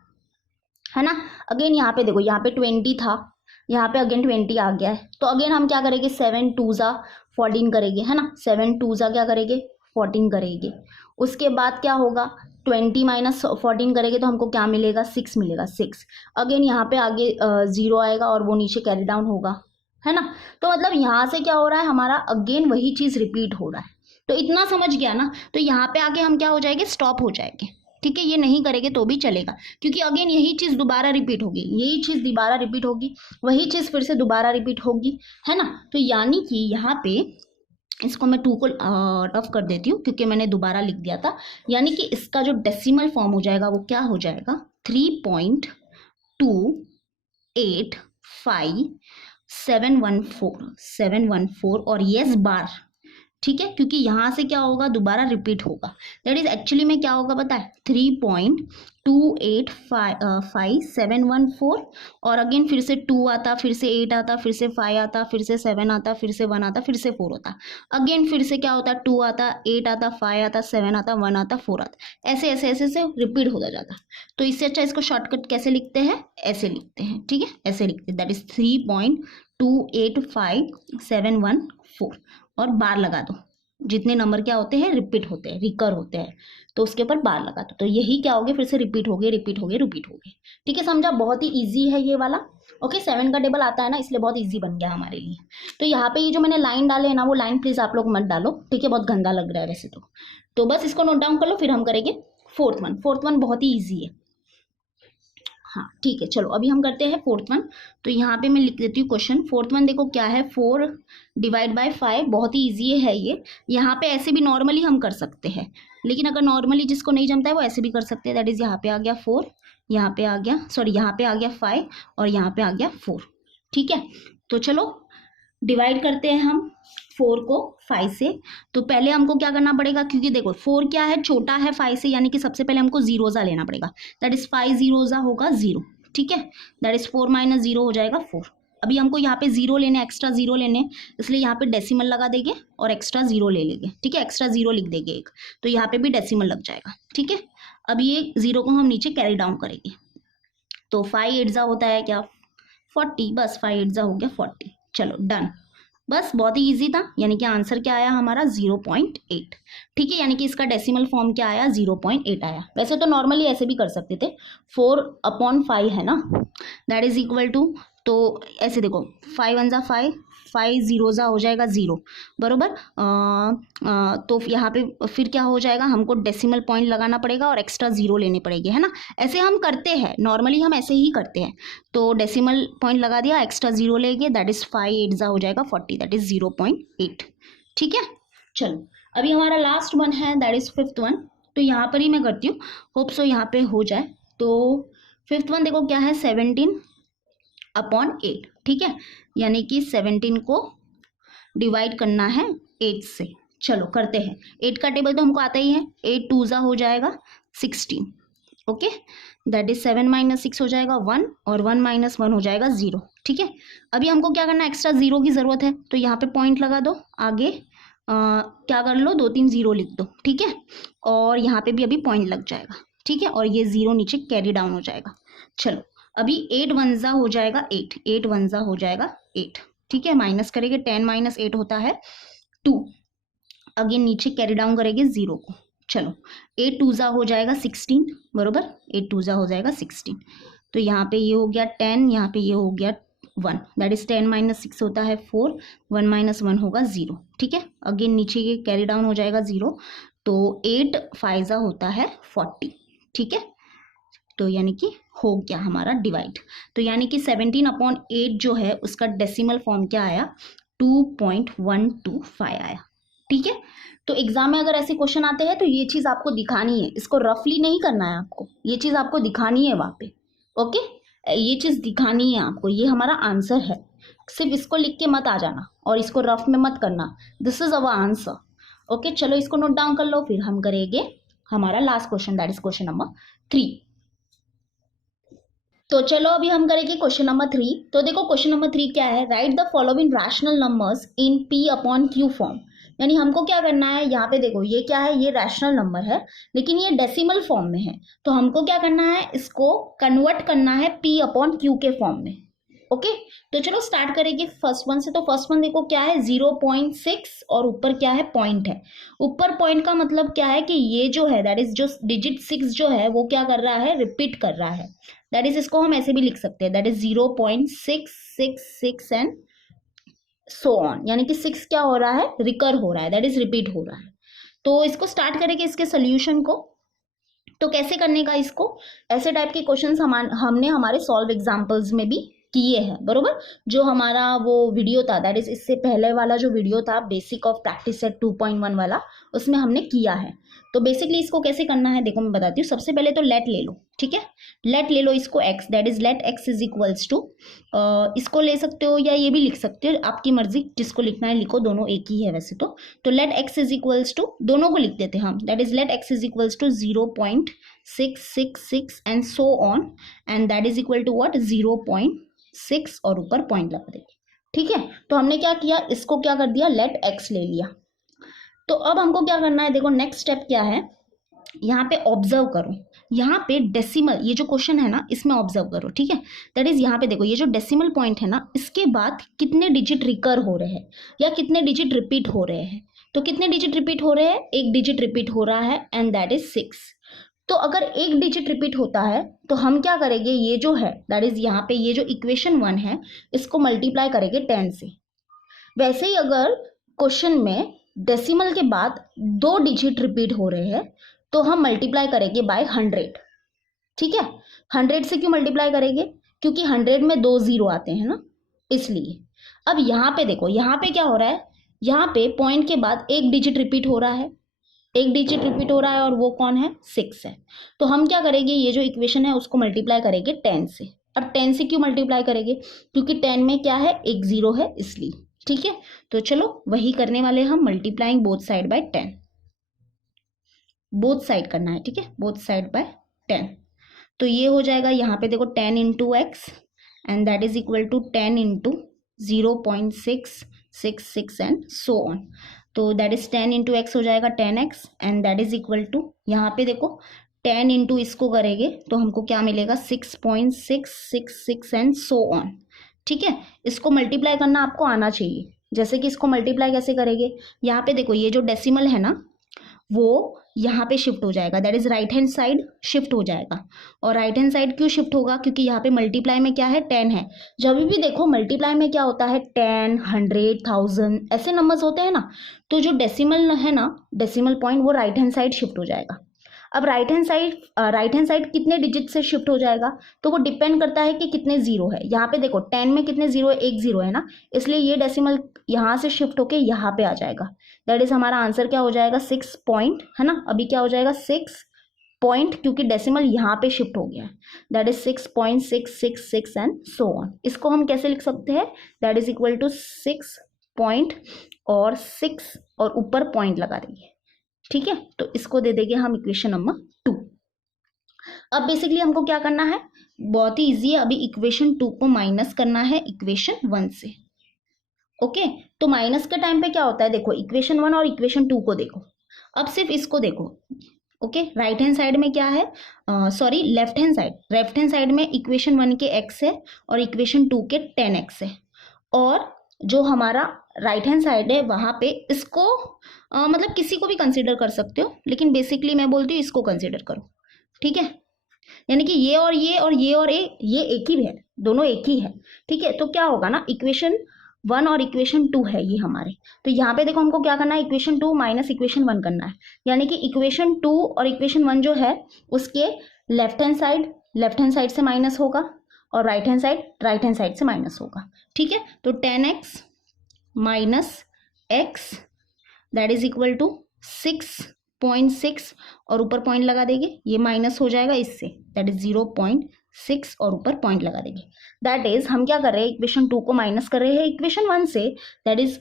है ना। अगेन यहाँ पे देखो, यहाँ पे 20 था, यहाँ पे अगेन 20 आ गया है, तो अगेन हम क्या करेंगे 7 2 जा 14 करेंगे, है ना 7 2 जा क्या करेंगे 14 करेंगे। उसके बाद क्या होगा 20 माइनस 14 करेंगे तो हमको क्या मिलेगा 6 मिलेगा, 6 अगेन यहाँ पे आगे 0 आएगा और वो नीचे कैरी डाउन होगा, है ना। तो मतलब यहाँ से क्या हो रहा है, हमारा अगेन वही चीज़ रिपीट हो रहा है, तो इतना समझ गया ना। तो यहाँ पे आके हम क्या हो जाएंगे, स्टॉप हो जाएंगे, ठीक है, ये नहीं करेंगे तो भी चलेगा, क्योंकि अगेन यही चीज़ दोबारा रिपीट होगी, यही चीज़ दोबारा रिपीट होगी, वही चीज़ फिर से दोबारा रिपीट होगी, है ना। तो यानी कि यहाँ पे इसको मैं 2 को टफ कर देती हूँ क्योंकि मैंने दोबारा लिख दिया था, यानी कि इसका जो डेसिमल फॉर्म हो जाएगा वो क्या हो जाएगा 3.285 और येस बार, ठीक है, क्योंकि यहाँ से क्या होगा दोबारा रिपीट होगा, दैट इज एक्चुअली में क्या होगा पता है 3.2855714 और अगेन फिर से 2 आता, फिर से 8 आता, फिर से 5 आता, फिर से 7 आता, फिर से 1 आता, फिर से 4 आता, अगेन फिर से क्या होता 2 आता, 8 आता, 5 आता, 7 आता, 1 आता, 4 आता, ऐसे ऐसे ऐसे से रिपीट होता जाता। तो इससे अच्छा इसको शॉर्टकट कैसे लिखते हैं, ऐसे लिखते हैं, ठीक है ऐसे लिखते हैं, दैट इज 3.2855714 और बार लगा दो, जितने नंबर क्या होते हैं रिपीट होते हैं, रिकर होते हैं, तो उसके ऊपर बार लगा दो, तो यही क्या हो गया फिर से रिपीट हो गए, ठीक है समझा, बहुत ही इजी है ये वाला। ओके 7 का टेबल आता है ना, इसलिए बहुत इजी बन गया हमारे लिए। तो यहाँ पे ये जो मैंने लाइन डाले है ना, वो लाइन प्लीज आप लोग मत डालो, ठीक है बहुत गंदा लग रहा है वैसे तो बस इसको नोट डाउन कर लो, फिर हम करेंगे फोर्थ वन बहुत ही ईजी है, हाँ ठीक है। चलो अभी हम करते हैं फोर्थ वन, तो यहाँ पे मैं लिख देती हूँ क्वेश्चन। फोर्थ वन देखो क्या है, 4 डिवाइड बाय 5, बहुत ही इजी है ये। यहाँ पे ऐसे भी नॉर्मली हम कर सकते हैं, लेकिन अगर नॉर्मली जिसको नहीं जमता है वो ऐसे भी कर सकते हैं, दैट इज यहाँ पे आ गया 4, यहाँ पे आ गया सॉरी यहाँ पे आ गया 5 और यहाँ पे आ गया 4, ठीक है। तो चलो डिवाइड करते हैं हम 4 को 5 से। तो पहले हमको क्या करना पड़ेगा, क्योंकि देखो 4 क्या है छोटा है 5 से, यानी कि सबसे पहले हमको जीरोजा लेना पड़ेगा, दैट इज 5 जीरोजा होगा 0, ठीक है, दैट इज 4 माइनस 0 हो जाएगा 4। अभी हमको यहाँ पे 0 लेने, एक्स्ट्रा 0 लेने, इसलिए यहाँ पे डेसिमल लगा देंगे और एक्स्ट्रा 0 ले लेंगे, ठीक है, एक्स्ट्रा 0 लिख देंगे एक, तो यहाँ पे भी डेसिमल लग जाएगा, ठीक है। अब ये 0 को हम नीचे कैरी डाउन करेंगे, तो 5 8 होता है क्या 40, बस 5 8 हो गया 40, चलो डन, बस बहुत ही इजी था। यानी कि आंसर क्या आया हमारा 0.8, ठीक है, यानी कि इसका डेसिमल फॉर्म क्या आया 0.8 आया। वैसे तो नॉर्मली ऐसे भी कर सकते थे, 4/5 है ना, दैट इज इक्वल टू, तो ऐसे देखो 5 1 जा 5, 5 जीरोजा हो जाएगा 0 बरोबर। तो यहाँ पे फिर क्या हो जाएगा, हमको डेसिमल पॉइंट लगाना पड़ेगा और एक्स्ट्रा 0 लेने पड़ेंगे, है ना, ऐसे हम करते हैं नॉर्मली, हम ऐसे ही करते हैं। तो डेसिमल पॉइंट लगा दिया, एक्स्ट्रा 0 लेंगे, दैट इज 5 8 जा हो जाएगा 40, दैट इज 0.8, ठीक है। चलो अभी हमारा लास्ट वन है, दैट इज फिफ्थ वन, तो यहाँ पर ही मैं करती हूँ, होप सो यहाँ पे हो जाए। तो फिफ्थ वन देखो क्या है 17/8, ठीक है, यानी कि 17 को डिवाइड करना है 8 से। चलो करते हैं, 8 का टेबल तो हमको आता ही है, 8 2 जा हो जाएगा 16, ओके, दैट इज 7 माइनस 6 हो जाएगा 1 और 1 माइनस 1 हो जाएगा 0। ठीक है, अभी हमको क्या करना है, एक्स्ट्रा 0 की ज़रूरत है तो यहाँ पे पॉइंट लगा दो, आगे क्या कर लो, 2-3 0 लिख दो। ठीक है, और यहाँ पे भी अभी पॉइंट लग जाएगा। ठीक है, और ये 0 नीचे कैरी डाउन हो जाएगा। चलो अभी 8 1 हो जाएगा 8, 8 1 हो जाएगा 8। ठीक है, माइनस करेंगे, 10 माइनस 8 होता है 2। अगेन नीचे कैरी डाउन करेंगे 0 को। चलो 8 2 हो जाएगा 16, बरोबर, 8 2 हो जाएगा 16। तो यहाँ पे ये हो गया 10, यहाँ पे ये हो गया 1, दैट इज 10 माइनस 6 होता है 4, 1 माइनस 1 होगा 0। ठीक है, अगेन नीचे ये कैरी डाउन हो जाएगा 0, तो 8 5 होता है 40। ठीक है, तो यानी कि हो गया हमारा डिवाइड। तो यानी कि 17/8 जो है उसका डेसिमल फॉर्म क्या आया, 2.125 आया। ठीक है, तो एग्जाम में अगर ऐसे क्वेश्चन आते हैं तो ये चीज आपको दिखानी है, इसको रफली नहीं करना है आपको, ये चीज आपको दिखानी है वहां पे। ओके, ये चीज दिखानी है आपको, ये हमारा आंसर है, सिर्फ इसको लिख के मत आ जाना और इसको रफ में मत करना, this is our answer. Okay, चलो इसको नोट डाउन कर लो, फिर हम करेंगे हमारा last question, that is question number 3। तो चलो अभी हम करेंगे क्वेश्चन नंबर 3। तो देखो क्वेश्चन नंबर 3 क्या है, right the following rational numbers in P/Q form. यानी हमको क्या करना है, यहाँ पे देखो ये क्या है, ये रैशनल नंबर है लेकिन ये डेसिमल फॉर्म में है, तो हमको क्या करना है, इसको कन्वर्ट करना है P/Q के फॉर्म में। ओके, तो चलो स्टार्ट करेंगे फर्स्ट वन से। तो फर्स्ट वन देखो क्या है, 0.6 और ऊपर क्या है, पॉइंट है। ऊपर पॉइंट का मतलब क्या है कि ये जो है दैट इज जो डिजिट 6 जो है वो क्या कर रहा है, रिपीट कर रहा है। दैट इज इसको हम ऐसे भी लिख सकते हैं, that is 0.666 and so on, यानी कि 6 क्या हो रहा है, रिकर हो रहा है, दैट इज रिपीट हो रहा है। तो इसको स्टार्ट करेंगे इसके सोल्यूशन को। तो कैसे करने का इसको, ऐसे टाइप के क्वेश्चंस हमने हमारे सॉल्व एग्जाम्पल्स में भी किए हैं, बरोबर। जो हमारा वो वीडियो था, दैट इज इससे पहले वाला जो वीडियो था बेसिक ऑफ प्रैक्टिस सेट 2.1 वाला, उसमें हमने किया है। तो बेसिकली इसको कैसे करना है देखो मैं बताती हूँ। सबसे पहले तो लेट ले लो, ठीक है, लेट ले लो इसको x, that is let x is equals to, इसको ले सकते हो या ये भी लिख सकते हो, आपकी मर्जी, जिसको लिखना है लिखो, दोनों एक ही है वैसे तो let x is equals to, दोनों को लिख देते हैं हम, that is let x is equals to 0.666 and so on, and that is equal to what, 0.6 और ऊपर पॉइंट लगा देंगे। ठीक है, तो हमने क्या किया, इसको क्या कर दिया, लेट x ले लिया। तो अब हमको क्या करना है, देखो नेक्स्ट स्टेप क्या है, यहाँ पे ऑब्जर्व करो, यहाँ पे डेसिमल, ये जो क्वेश्चन है ना इसमें ऑब्जर्व करो, ठीक है। दैट इज यहाँ पे देखो ये जो डेसिमल पॉइंट है ना, इसके बाद कितने डिजिट रिकर हो रहे हैं या कितने डिजिट रिपीट हो रहे हैं। तो कितने डिजिट रिपीट हो रहे हैं, एक डिजिट रिपीट हो रहा है एंड दैट इज 6। तो अगर एक डिजिट रिपीट होता है तो हम क्या करेंगे, ये जो है दैट इज यहाँ पे ये जो इक्वेशन 1 है इसको मल्टीप्लाई करेंगे 10 से। वैसे ही अगर क्वेश्चन में डेसिमल के बाद 2 डिजिट रिपीट हो रहे हैं तो हम मल्टीप्लाई करेंगे बाय 100। ठीक है, 100 से क्यों मल्टीप्लाई करेंगे, क्योंकि 100 में 2 0 आते हैं ना, इसलिए। अब यहाँ पे देखो, यहाँ पे क्या हो रहा है, यहाँ पे पॉइंट के बाद एक डिजिट रिपीट हो रहा है, एक डिजिट रिपीट हो रहा है और वो कौन है, 6 है। तो हम क्या करेंगे, ये जो इक्वेशन है उसको मल्टीप्लाई करेंगे 10 से। अब 10 से क्यों मल्टीप्लाई करेंगे, क्योंकि 10 में क्या है, एक 0 है इसलिए। ठीक है, तो चलो वही करने वाले हम, multiplying both side bye 10, both side करना है, ठीक है, बोथ साइड बाय 10। तो ये हो जाएगा, यहाँ पे देखो 10 into x and that is equal to 10 into 0.666 and so on. तो दैट इज 10 इंटू एक्स हो जाएगा 10x and that is equal to, यहाँ पे देखो 10 इंटू इसको करेंगे तो हमको क्या मिलेगा, 6.666 एंड सो ऑन। ठीक है, इसको मल्टीप्लाई करना आपको आना चाहिए। जैसे कि इसको मल्टीप्लाई कैसे करेंगे, यहाँ पे देखो ये जो डेसिमल है ना वो यहाँ पे शिफ्ट हो जाएगा, that is right hand side shift हो जाएगा। और राइट हैंड साइड क्यों शिफ्ट होगा, क्योंकि यहाँ पे मल्टीप्लाई में क्या है, 10 है। जब भी देखो मल्टीप्लाई में क्या होता है, 10, 100, 1000 ऐसे नंबर्स होते हैं ना, तो जो डेसिमल है ना, डेसिमल पॉइंट वो राइट हैंड साइड शिफ्ट हो जाएगा। अब राइट हैंड साइड कितने डिजिट से शिफ्ट हो जाएगा, तो वो डिपेंड करता है कि कितने जीरो है। यहाँ पे देखो 10 में कितने जीरो है, एक जीरो है ना, इसलिए ये डेसिमल यहाँ से शिफ्ट होके यहाँ पे आ जाएगा। दैट इज हमारा आंसर क्या हो जाएगा, 6 पॉइंट, है ना, अभी क्या हो जाएगा 6 पॉइंट, क्योंकि डेसिमल यहाँ पे शिफ्ट हो गया है। That is 6.666 and so on. इसको हम कैसे लिख सकते हैं, that is equal to 6 point और 6 और ऊपर पॉइंट लगा देंगे। ठीक है, तो इसको दे देंगे हम इक्वेशन नंबर 2। अब बेसिकली हमको क्या करना है, बहुत ही इजी है, अभी इक्वेशन 2 को माइनस करना है इक्वेशन 1 से। ओके, तो माइनस के टाइम पे क्या होता है, देखो इक्वेशन 1 और इक्वेशन 2 को देखो, अब सिर्फ इसको देखो। ओके, राइट हैंड साइड में क्या है, सॉरी लेफ्ट हैंड साइड में इक्वेशन 1 के x है और इक्वेशन 2 के 10x है, और जो हमारा राइट हैंड साइड है वहां पे इसको मतलब किसी को भी कंसीडर कर सकते हो, लेकिन बेसिकली मैं बोलती हूँ इसको कंसीडर करो, ठीक है। यानी कि ये और ये और ये और ये एक ही है, दोनों एक ही है, ठीक है। तो क्या होगा ना, इक्वेशन 1 और इक्वेशन 2 है ये हमारे, तो यहाँ पे देखो हमको क्या करना है, इक्वेशन 2 माइनस इक्वेशन 1 करना है, यानी कि इक्वेशन 2 और इक्वेशन 1 जो है उसके लेफ्ट हैंड साइड से माइनस होगा और राइट हैंड साइड से माइनस होगा, ठीक है। तो 10x minus x that is equal to 6.6 और ऊपर पॉइंट लगा देंगे, ये माइनस हो जाएगा इससे, दैट इज 0.6 और ऊपर पॉइंट लगा देंगे। दैट इज हम क्या कर रहे हैं, इक्वेशन 2 को माइनस कर रहे हैं इक्वेशन 1 से, that is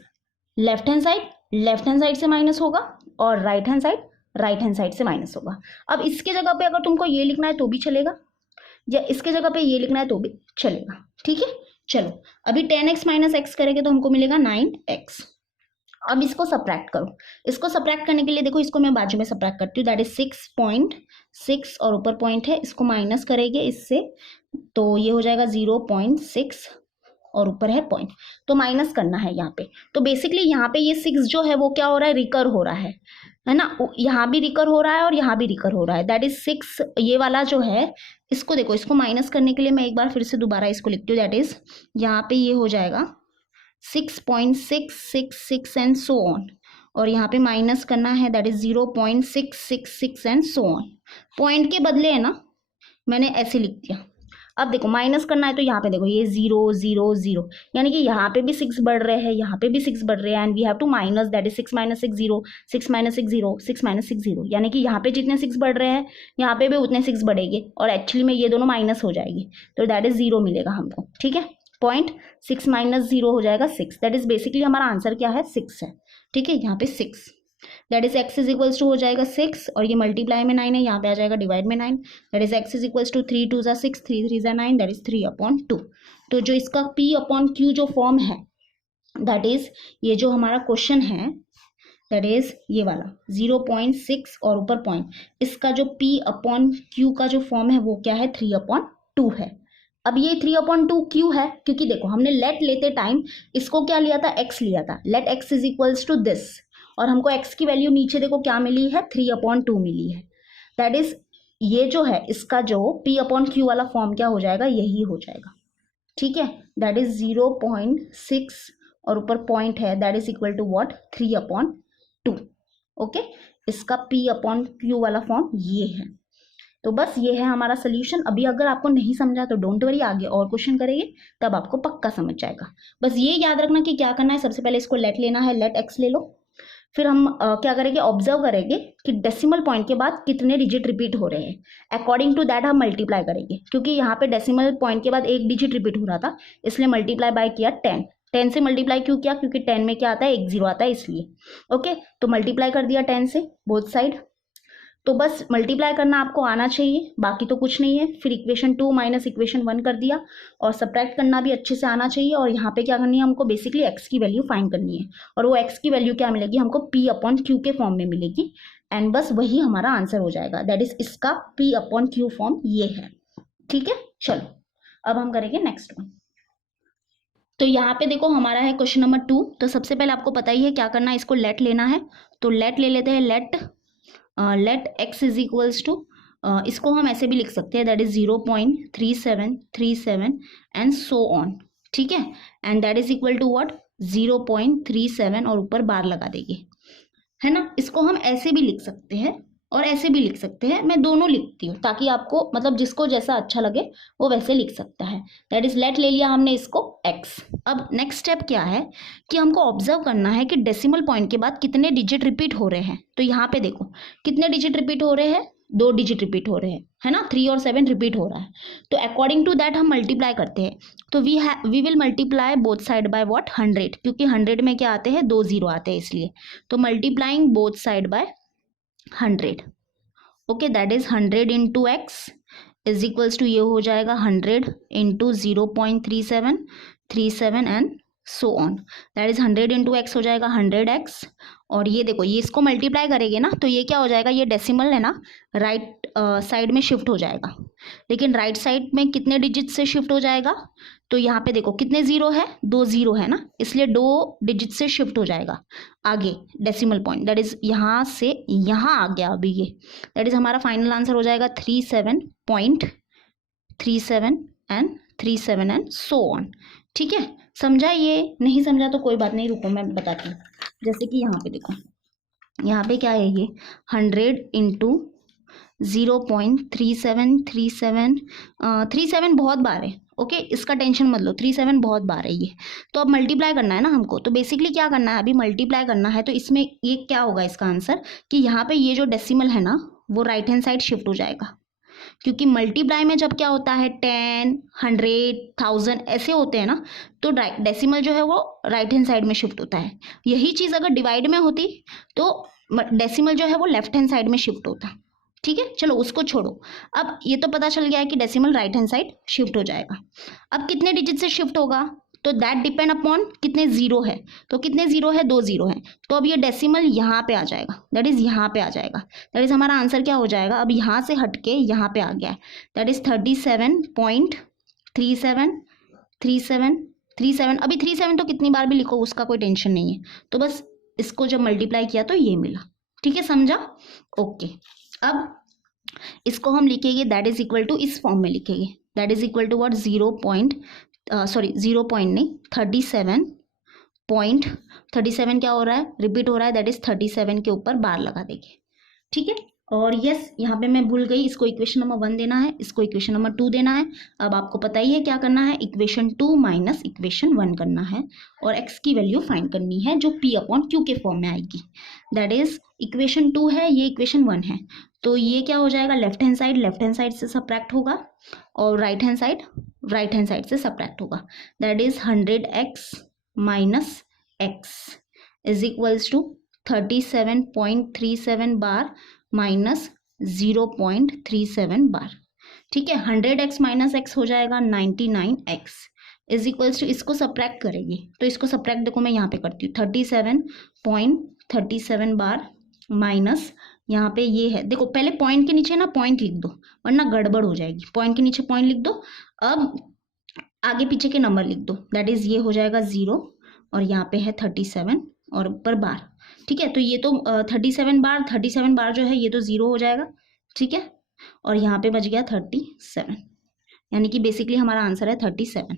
left hand side से माइनस होगा और राइट हैंड साइड से माइनस होगा। अब इसके जगह पे अगर तुमको ये लिखना है तो भी चलेगा, या इसके जगह पे ये लिखना है तो भी चलेगा, ठीक है। चलो अभी 10x माइनस x करेंगे तो हमको मिलेगा 9x। अब इसको सब्ट्रैक्ट करो, इसको सब्ट्रैक्ट करने के लिए देखो इसको मैं बाजू में सब्ट्रैक्ट करती हूँ, दैट इज 6.6 और ऊपर पॉइंट है, इसको माइनस करेंगे इससे तो ये हो जाएगा 0.6 और ऊपर है पॉइंट, तो माइनस करना है यहाँ पे। तो बेसिकली यहाँ पे ये 6 जो है वो क्या हो रहा है, रिकर हो रहा है ना, यहाँ भी रिकर हो रहा है और यहाँ भी रिकर हो रहा है, दैट इज 6 ये वाला जो है, इसको देखो, इसको माइनस करने के लिए मैं एक बार फिर से दोबारा इसको लिखती हूँ, दैट इज यहाँ पे ये हो जाएगा 6.666 एंड सो ऑन, और यहाँ पे माइनस करना है that is 0.666 and so on. Point के बदले है ना, मैंने ऐसे लिख दिया। अब देखो माइनस करना है तो यहाँ पे देखो ये 0 0 0, यानी कि यहाँ पे भी 6 बढ़ रहे हैं, यहाँ पे भी 6 बढ़ रहे हैं, and we have to minus, that is 6 minus 6 0, 6 minus 6 0, 6 minus 6 0, यानी कि यहाँ पे जितने 6 बढ़ रहे हैं यहाँ पे भी उतने 6 बढ़ेंगे, और एक्चुअली में ये दोनों माइनस हो जाएगी, तो दैट इज 0 मिलेगा हमको, ठीक है। पॉइंट 6 माइनस 0 हो जाएगा 6, दैट इज बेसिकली हमारा आंसर क्या है, 6 है, ठीक है। यहाँ पे 6 that is x is equals to हो जाएगा 6, और ये मल्टीप्लाई में 9 है, यहाँ पे आ जाएगा डिवाइड में 9, that is x is equals to 3 2 ज़ा 6, 3 3 ज़ा 9, दैट इज 3/2। तो जो इसका p/q जो फॉर्म है, दैट इज ये जो हमारा क्वेश्चन है, दैट इज ये वाला 0.6 और ऊपर पॉइंट, इसका जो p/q का जो फॉर्म है वो क्या है, 3/2 है। अब ये 3/2 क्यों है, क्योंकि देखो हमने लेट लेते टाइम इसको क्या लिया था, x लिया था, let x is equals to this, और हमको x की वैल्यू नीचे देखो क्या मिली है, 3/2 मिली है, दैट इज ये जो है इसका जो p/q वाला फॉर्म क्या हो जाएगा, यही हो जाएगा, ठीक है। दैट इज 0.6 और ऊपर पॉइंट है, that is equal to what, 3/2। Okay, इसका p/q वाला फॉर्म ये है। तो बस ये है हमारा सोल्यूशन। अभी अगर आपको नहीं समझा तो डोंट वरी, आगे और क्वेश्चन करेंगे तब आपको पक्का समझ जाएगा। बस ये याद रखना कि क्या करना है, सबसे पहले इसको लेट लेना है, लेट x ले लो, फिर हम क्या करेंगे, ऑब्जर्व करेंगे कि डेसिमल पॉइंट के बाद कितने डिजिट रिपीट हो रहे हैं, अकॉर्डिंग टू दैट हम मल्टीप्लाई करेंगे, क्योंकि यहाँ पे डेसिमल पॉइंट के बाद एक डिजिट रिपीट हो रहा था, इसलिए मल्टीप्लाई बाय किया 10 से मल्टीप्लाई क्यों किया, क्योंकि 10 में क्या आता है, 1 0 आता है इसलिए। ओके, तो मल्टीप्लाई कर दिया 10 से बोथ साइड। तो बस मल्टीप्लाई करना आपको आना चाहिए, बाकी तो कुछ नहीं है। फिर इक्वेशन 2 माइनस इक्वेशन 1 कर दिया, और सब्ट्रैक्ट करना भी अच्छे से आना चाहिए। और यहाँ पे क्या करनी है, हमको बेसिकली x की वैल्यू फाइंड करनी है, और वो x की वैल्यू क्या मिलेगी हमको, p/q के फॉर्म में मिलेगी, एंड बस वही हमारा आंसर हो जाएगा, दैट इज इसका p/q फॉर्म ये है, ठीक है। चलो अब हम करेंगे नेक्स्ट वन। तो यहाँ पे देखो हमारा है क्वेश्चन नंबर 2। तो सबसे पहले आपको पता ही है क्या करना है, इसको लेट लेना है, तो लेट ले लेते हैं, let x is equals to, इसको हम ऐसे भी लिख सकते हैं, that is 0.3737 and so on, ठीक है, and that is equal to what, 0.37 और ऊपर बार लगा देंगे, है ना। इसको हम ऐसे भी लिख सकते हैं और ऐसे भी लिख सकते हैं, मैं दोनों लिखती हूँ ताकि आपको मतलब जिसको जैसा अच्छा लगे वो वैसे लिख सकता है। दैट इज लेट ले लिया हमने इसको x। अब नेक्स्ट स्टेप क्या है कि हमको ऑब्जर्व करना है कि डेसिमल पॉइंट के बाद कितने डिजिट रिपीट हो रहे हैं। तो यहाँ पे देखो कितने डिजिट रिपीट हो रहे हैं, 2 डिजिट रिपीट हो रहे हैं, है ना, 3 और 7 रिपीट हो रहा है। तो अकॉर्डिंग टू दैट हम मल्टीप्लाई करते हैं, तो we will multiply both side by what, 100, क्योंकि 100 में क्या आते हैं, 2 0 आते हैं इसलिए, तो multiplying both side by 100। Okay, that is 100 into x is equals to ये हो जाएगा 100 into 0.3737 and so on. That is 100 into x हो जाएगा 100x, और ये देखो ये इसको मल्टीप्लाई करेंगे ना तो ये क्या हो जाएगा, ये डेसिमल है ना राइट साइड में शिफ्ट हो जाएगा। लेकिन राइट साइड में कितने डिजिट से शिफ्ट हो जाएगा, तो यहाँ पे देखो कितने जीरो है, 2 जीरो है ना, इसलिए 2 डिजिट से शिफ्ट हो जाएगा आगे डेसिमल पॉइंट। दैट इज यहाँ से यहाँ आ गया अभी ये। दैट इज हमारा फाइनल आंसर हो जाएगा 37.37 एंड 37 एंड सो ऑन। ठीक है, समझा? ये नहीं समझा तो कोई बात नहीं, रुको मैं बताती हूँ। जैसे कि यहाँ पे देखो, यहाँ पे क्या है, ये 100 इंटू 0.3737 बहुत बार है। ओके, इसका टेंशन मत लो, 37 बहुत बार है ये। तो अब मल्टीप्लाई करना है ना हमको, तो बेसिकली क्या करना है, अभी मल्टीप्लाई करना है। तो इसमें ये क्या होगा इसका आंसर, कि यहाँ पे ये जो डेसिमल है ना वो राइट हैंड साइड शिफ्ट हो जाएगा, क्योंकि मल्टीप्लाई में जब क्या होता है 10, 100, 1000 ऐसे होते हैं ना, तो डेसिमल जो है वो राइट हैंड साइड में शिफ्ट होता है। यही चीज़ अगर डिवाइड में होती तो डेसिमल जो है वो लेफ्ट हैंड साइड में शिफ्ट होता। ठीक है, चलो उसको छोड़ो। अब ये तो पता चल गया है कि decimal right hand side shift हो जाएगा। अब कितने डिजिट से शिफ्ट होगा, तो दैट डिपेंड अपॉन कितने जीरो है। तो कितने जीरो है, 2 जीरो है। तो अब ये डेसिमल यहाँ पे आ जाएगा, दैट इज यहाँ पे आ जाएगा। दैट इज हमारा आंसर क्या हो जाएगा, अब यहाँ से हटके यहाँ पे आ गया है। That is 37.3737। अभी 37 तो कितनी बार भी लिखो उसका कोई टेंशन नहीं है, तो बस इसको जब मल्टीप्लाई किया तो ये मिला। ठीक है, समझा? ओके, अब इसको हम लिखेंगे दैट इज इक्वल टू, इस फॉर्म में लिखेंगे that is equal to what 0 point नहीं 37.37 क्या हो रहा है, रिपीट हो रहा है। दैट इज 37 के ऊपर बार लगा देंगे। ठीक है, और यस यहाँ पे मैं भूल गई, इसको इक्वेशन नंबर 1 देना है, इसको इक्वेशन नंबर 2 देना है। अब आपको पता ही है क्या करना है, इक्वेशन 2 माइनस इक्वेशन 1 करना है और x की वैल्यू फाइंड करनी है जो p अपॉन q के फॉर्म में आएगी। दैट इज इक्वेशन 2 है, ये इक्वेशन 1 है, तो ये क्या हो जाएगा, लेफ्ट हैंड साइड से सब्ट्रैक्ट होगा और राइट हैंड साइड से सब्ट्रैक्ट होगा। That is 100x minus x is equals to 37.37 bar minus 0.37 bar. ठीक है, 100x माइनस x हो जाएगा 99x इज इक्वल्स टू, इसको सब्ट्रैक्ट करेंगे तो इसको सब्ट्रैक्ट देखो मैं यहाँ पे करती हूँ, 37.37 बार माइनस यहाँ पे ये है, देखो पहले पॉइंट के नीचे ना पॉइंट लिख दो वरना गड़बड़ हो जाएगी। पॉइंट के नीचे पॉइंट लिख दो, अब आगे पीछे के नंबर लिख दो। दैट इज ये हो जाएगा 0 और यहाँ पे है 37 और ऊपर बार। ठीक है, तो ये तो 37 बार जो है ये तो 0 हो जाएगा। ठीक है, और यहाँ पे बच गया 37, यानी कि बेसिकली हमारा आंसर है 37।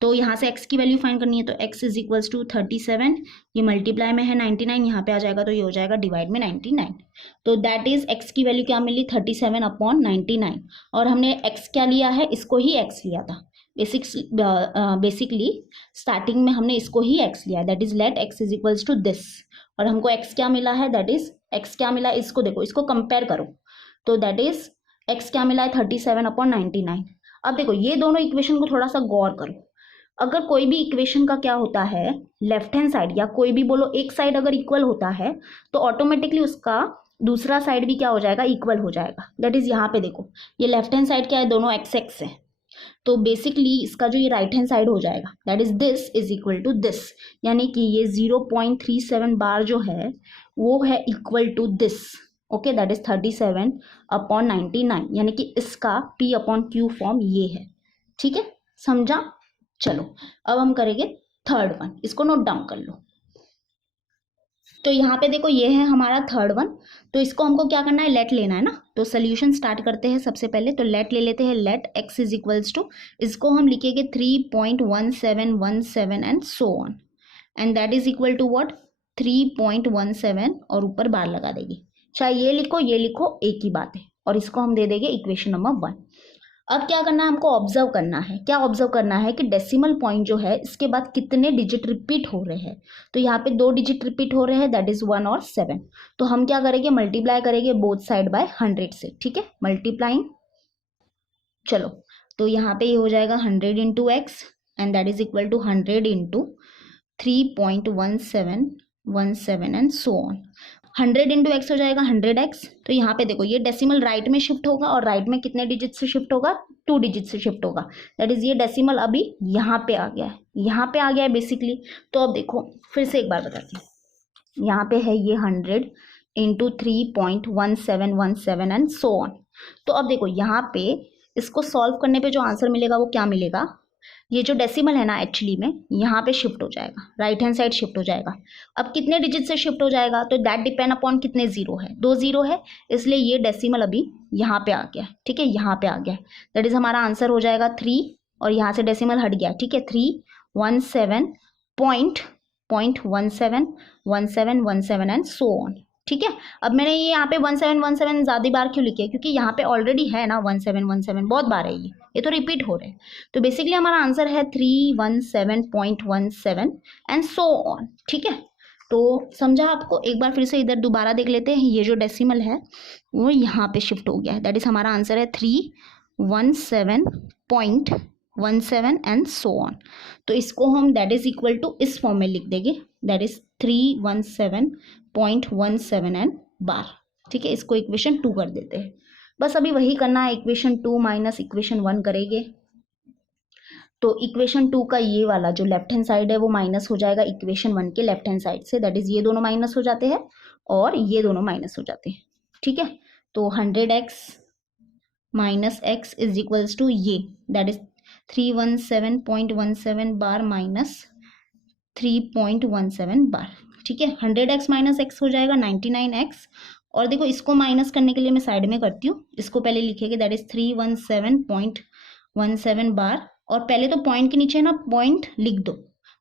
तो यहाँ से x की वैल्यू फाइंड करनी है, तो x इज इक्वल्स टू 37, ये मल्टीप्लाई में है 99, यहाँ पे आ जाएगा तो ये हो जाएगा डिवाइड में 99। तो दैट इज x की वैल्यू क्या मिली, 37 अपॉन 99, और हमने x क्या लिया है, इसको ही x लिया था। बेसिकली स्टार्टिंग में हमने इसको ही x लिया, that is let x is equals to this, और हमको x क्या मिला है, दैट इज x क्या मिला, इसको देखो, इसको कंपेयर करो, तो दैट इज x क्या मिला है 37 अपॉन 99। अब देखो ये दोनों इक्वेशन को थोड़ा सा गौर करो। अगर कोई भी इक्वेशन का क्या होता है, लेफ्ट हैंड साइड या कोई भी बोलो एक साइड अगर इक्वल होता है तो ऑटोमेटिकली उसका दूसरा साइड भी क्या हो जाएगा, इक्वल हो जाएगा। दैट इज यहाँ पे देखो ये लेफ्ट हैंड साइड क्या है, दोनों एक्स एक्स है, तो बेसिकली इसका जो ये राइट हैंड साइड हो जाएगा that is this is equal to this, यानी कि ये 0.37 बार जो है वो है equal to this. Okay, that is 37 upon 99, यानी कि इसका p अपॉन क्यू फॉर्म ये है। ठीक है, समझा? चलो अब हम करेंगे थर्ड वन, इसको नोट डाउन कर लो। तो यहाँ पे देखो ये है हमारा थर्ड वन, तो इसको हमको क्या करना है, लेट लेना है ना। तो सोल्यूशन स्टार्ट करते हैं सबसे पहले, तो लेट ले लेते हैं, let x is equals to, इसको हम लिखेंगे 3.1717 and so on, and that is equal to what 3.17 और ऊपर बार लगा देगी। चाहे ये लिखो एक ही बात है, और इसको हम दे देंगे इक्वेशन नंबर 1। अब क्या करना है हमको, ऑब्जर्व करना है। क्या ऑब्जर्व करना है कि डेसिमल पॉइंट जो है इसके बाद कितने डिजिट रिपीट हो रहे हैं। तो यहाँ पे 2 डिजिट रिपीट हो रहे हैं, दैट इज 1 और 7। तो हम क्या करेंगे, मल्टीप्लाई करेंगे बोथ साइड बाय 100 से। ठीक है, मल्टीप्लाइंग, चलो तो यहाँ पे ये हो जाएगा 100 into x and that is equal to 100 into 3.1717 and so on. 100 into x हो जाएगा 100x। तो यहाँ पे देखो ये डेसिमल राइट में शिफ्ट होगा और राइट में कितने डिजिट से शिफ्ट होगा, 2 डिजिट से शिफ्ट होगा। दैट इज ये डेसिमल अभी यहाँ पे आ गया है, यहाँ पे आ गया है बेसिकली। तो अब देखो फिर से एक बार बताती हूँ, यहाँ पे है ये 100 इंटू 3.1717 एंड सो ऑन। तो अब देखो यहाँ पे इसको सॉल्व करने पे जो आंसर मिलेगा वो क्या मिलेगा, ये जो डेसिमल है ना एक्चुअली में यहाँ पे शिफ्ट हो जाएगा, राइट हैंड साइड शिफ्ट हो जाएगा। अब कितने डिजिट से शिफ्ट हो जाएगा, तो दैट डिपेंड अपॉन कितने जीरो है, 2 जीरो है, इसलिए ये डेसिमल अभी यहाँ पे आ गया। ठीक है, यहाँ पे आ गया, दैट इज हमारा आंसर हो जाएगा 3 और यहाँ से डेसिमल हट गया। ठीक है, 317.1717 एंड सो ऑन। ठीक है, अब मैंने ये यहाँ पे 1717 ज़्यादा बार क्यों लिखे, क्योंकि यहाँ पे ऑलरेडी है ना 1717, बहुत बार है ये तो रिपीट हो रहे हैं। तो बेसिकली हमारा आंसर है 317.17 एंड सो ऑन। ठीक है, तो समझा आपको, एक बार फिर से इधर दोबारा देख लेते हैं। ये जो डेसिमल है वो यहाँ पे शिफ्ट हो गया है, दैट इज हमारा आंसर है 317.17 एंड सो ऑन। तो इसको हम दैट इज इक्वल टू इस फॉर्म में लिख देंगे, दैट इज 317.17 एंड बार। ठीक है, इसको इक्वेशन 2 कर देते हैं। बस अभी वही करना है, इक्वेशन 2 माइनस इक्वेशन 1 करेंगे। तो इक्वेशन 2 का ये वाला जो लेफ्ट हैंड साइड है वो माइनस हो जाएगा इक्वेशन 1 के लेफ्ट हैंड साइड से, दैट इज ये दोनों माइनस हो जाते हैं और ये दोनों माइनस हो जाते हैं। ठीक है, तो 100x minus x is equals to ये, that is 317.17 bar minus 3.17 bar. ठीक है, 100x माइनस x हो जाएगा 99x। और देखो इसको माइनस करने के लिए मैं साइड में करती हूँ, इसको पहले लिखेंगे, दैट इज 317.17 बार, और पहले तो पॉइंट के नीचे ना पॉइंट लिख दो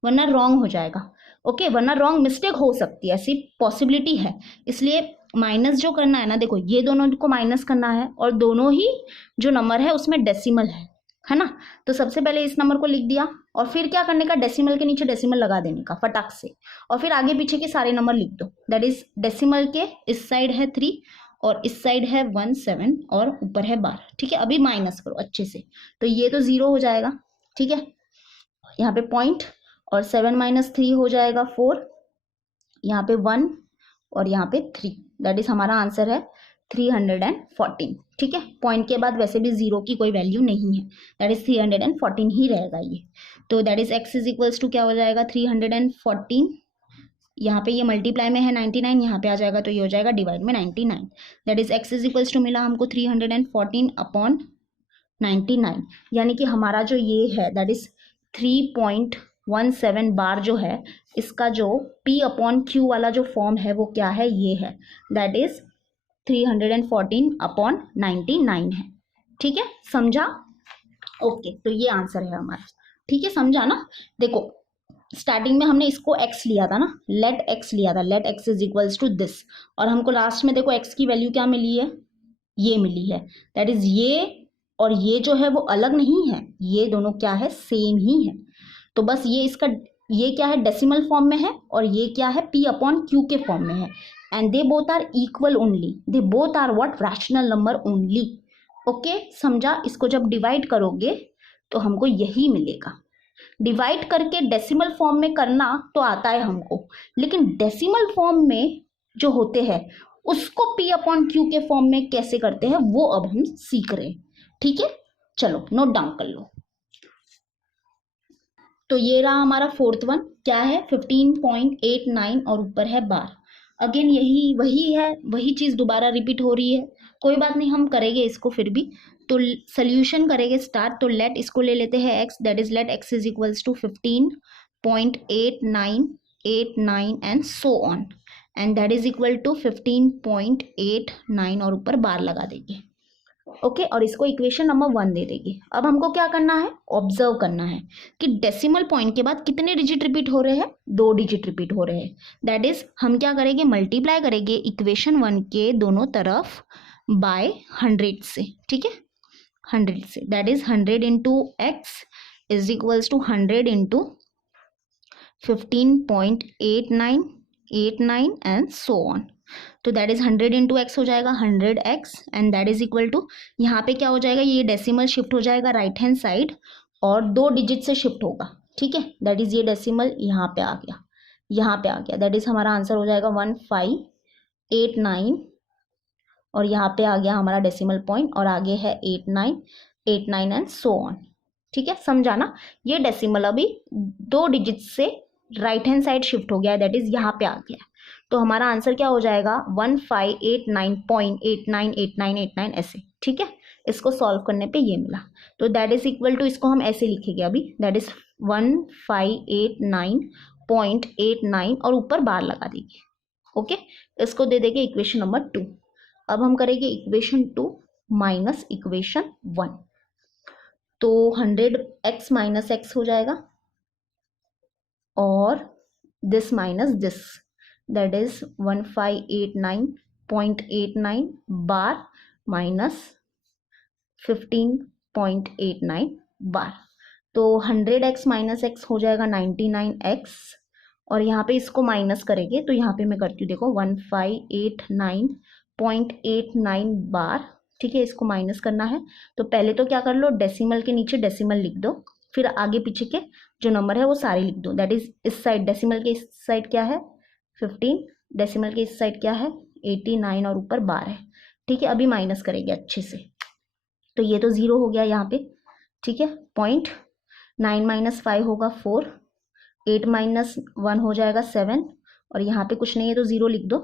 वरना रॉन्ग हो जाएगा। ओके, वरना रॉन्ग मिस्टेक हो सकती है, ऐसी पॉसिबिलिटी है, इसलिए माइनस जो करना है ना, देखो ये दोनों को माइनस करना है और दोनों ही जो नंबर है उसमें डेसिमल है ना। तो सबसे पहले इस नंबर को लिख दिया और फिर क्या करने का, डेसिमल के नीचे डेसिमल लगा देने का फटाक से, और फिर आगे पीछे के सारे नंबर लिख दो। दैट इज डेसिमल के इस साइड है 3 और इस साइड है 17 और ऊपर है बार। ठीक है, अभी माइनस करो अच्छे से, तो ये तो 0 हो जाएगा। ठीक है, यहाँ पे पॉइंट और 7 माइनस 3 हो जाएगा 4, यहाँ पे 1 और यहाँ पे 3, दैट इज हमारा आंसर है 314। ठीक है, पॉइंट के बाद वैसे भी 0 की कोई वैल्यू नहीं है, दैट इज 314 ही रहेगा ये। तो that is x is equals to क्या हो जाएगा 314, यहाँ पे ये मल्टीप्लाई में है 99, यहाँ पे आ जाएगा तो ये हो जाएगा डिवाइड में 99, that is x is equals to मिला हमको 314 अपॉन 99, यानी कि हमारा जो ये है दैट इज 3.17 बार जो है, इसका जो p अपॉन q वाला जो फॉर्म है वो क्या है, ये है, दैट इज 314 अपॉन 99 है। ठीक है, समझा? ओके, तो ये आंसर है हमारा। ठीक है, समझा ना। देखो स्टार्टिंग में हमने इसको x लिया था ना, लेट x लिया था, let x is equals to this, और हमको लास्ट में देखो x की वैल्यू क्या मिली है, ये मिली है, दैट इज ये और ये जो है वो अलग नहीं है, ये दोनों क्या है, सेम ही है। तो बस ये इसका ये क्या है, डेसिमल फॉर्म में है और ये क्या है, p अपॉन q के फॉर्म में है, and they both are equal only, they both are what, rational number only. Okay, समझा। इसको जब डिवाइड करोगे तो हमको यही मिलेगा। डिवाइड करके डेसिमल फॉर्म में करना तो आता है हमको, लेकिन डेसिमल फॉर्म में जो होते हैं उसको p अपॉन q के फॉर्म में कैसे करते हैं वो अब हम सीख रहे हैं। ठीक है, चलो नोट डाउन कर लो। तो ये रहा हमारा फोर्थ वन, क्या है 15.89 और ऊपर है बार। अगेन यही वही है, वही चीज़ दोबारा रिपीट हो रही है, कोई बात नहीं, हम करेंगे इसको फिर भी। तो सोल्यूशन करेंगे स्टार्ट। तो लेट इसको ले लेते हैं x, that is let x is equals to 15.8989 and so on, and that is equal to 15.89 और ऊपर बार लगा देंगे। ओके, और इसको इक्वेशन नंबर 1 दे देगी। अब हमको क्या करना है, ऑब्जर्व करना है कि डेसिमल पॉइंट के बाद कितने डिजिट रिपीट हो रहे हैं, 2 डिजिट रिपीट हो रहे हैं। दैट इज हम क्या करेंगे, मल्टीप्लाई करेंगे इक्वेशन 1 के दोनों तरफ बाय 100 से। ठीक है, 100 से, that is 100 into x is equals to 100 into 15.8989 and so on. तो दैट इज 100 इंटू एक्स हो जाएगा 100x, and that is equal to, यहाँ पे क्या हो जाएगा, ये डेसिमल शिफ्ट हो जाएगा राइट हैंड साइड और 2 डिजिट से शिफ्ट होगा। ठीक है, दैट इज ये डेसिमल यहाँ पे आ गया, यहाँ पे आ गया, दैट इज हमारा आंसर हो जाएगा 89 और यहाँ पे आ गया हमारा डेसिमल पॉइंट और आगे है 89 एंड सो ऑन। ठीक है, समझाना। ये डेसिमल अभी 2 डिजिट से राइट हैंड साइड शिफ्ट हो गया है, दैट इज यहाँ पे आ गया है। तो हमारा आंसर क्या हो जाएगा 1589.898989 ऐसे। ठीक है, इसको सॉल्व करने पे ये मिला। तो दैट इज इक्वल टू, इसको हम ऐसे लिखेंगे अभी, दैट इज 1589.89 और ऊपर बार लगा देंगे। ओके, इसको दे देंगे इक्वेशन नंबर 2। अब हम करेंगे इक्वेशन 2 माइनस इक्वेशन 1। तो 100x माइनस x हो जाएगा और this minus this, that is 1589.89 bar minus 15.89 बार। तो 100x माइनस x हो जाएगा 99x और यहाँ पे इसको माइनस करेंगे तो यहाँ पे मैं करती हूँ, देखो 1589.89 बार। ठीक है, इसको माइनस करना है तो पहले तो क्या कर लो, डेसिमल के नीचे डेसिमल लिख दो, फिर आगे पीछे के जो नंबर है वो सारे लिख दो। दैट इज इस साइड डेसिमल के इस साइड क्या है 15, डेसिमल के इस साइड क्या है 89 और ऊपर बार है। ठीक है, अभी माइनस करेंगे अच्छे से। तो ये तो 0 हो गया यहाँ पे। ठीक है, 0.9 माइनस 5 होगा 4, 8 माइनस 1 हो जाएगा 7 और यहाँ पे कुछ नहीं है तो 0 लिख दो।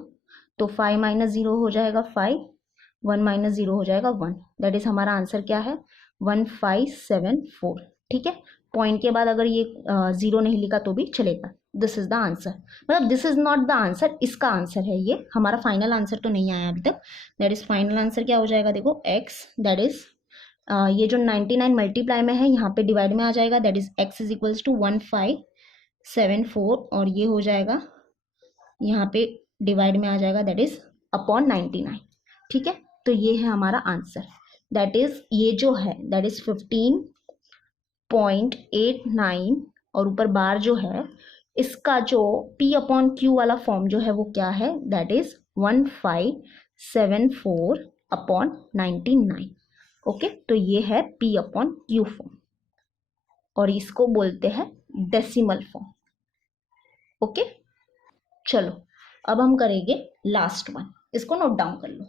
तो 5 माइनस 0 हो जाएगा 5, 1 माइनस 0 हो जाएगा 1। दैट इज हमारा आंसर क्या है 1574। ठीक है, पॉइंट के बाद अगर ये 0 नहीं लिखा तो भी चलेगा। दिस इज द आंसर, मतलब this is not the answer, इसका आंसर है ये, हमारा फाइनल आंसर तो नहीं आया अभी तक। दैट इज फाइनल आंसर क्या हो जाएगा, देखो x, दैट इज ये जो 99 मल्टीप्लाई में है यहाँ पे डिवाइड में आ जाएगा, that is x is equals to 1574 और ये हो जाएगा यहाँ पे डिवाइड में आ जाएगा, दैट इज अपॉन 99। ठीक है, तो ये है हमारा आंसर, दैट इज ये जो है दैट इज 15.89 और ऊपर बार जो है इसका जो p अपॉन क्यू वाला फॉर्म जो है वो क्या है, दैट इज 1574 अपॉन 99। ओके, तो ये है p अपॉन क्यू फॉर्म और इसको बोलते हैं डेसिमल फॉर्म। ओके, चलो अब हम करेंगे लास्ट वन, इसको नोट डाउन कर लो।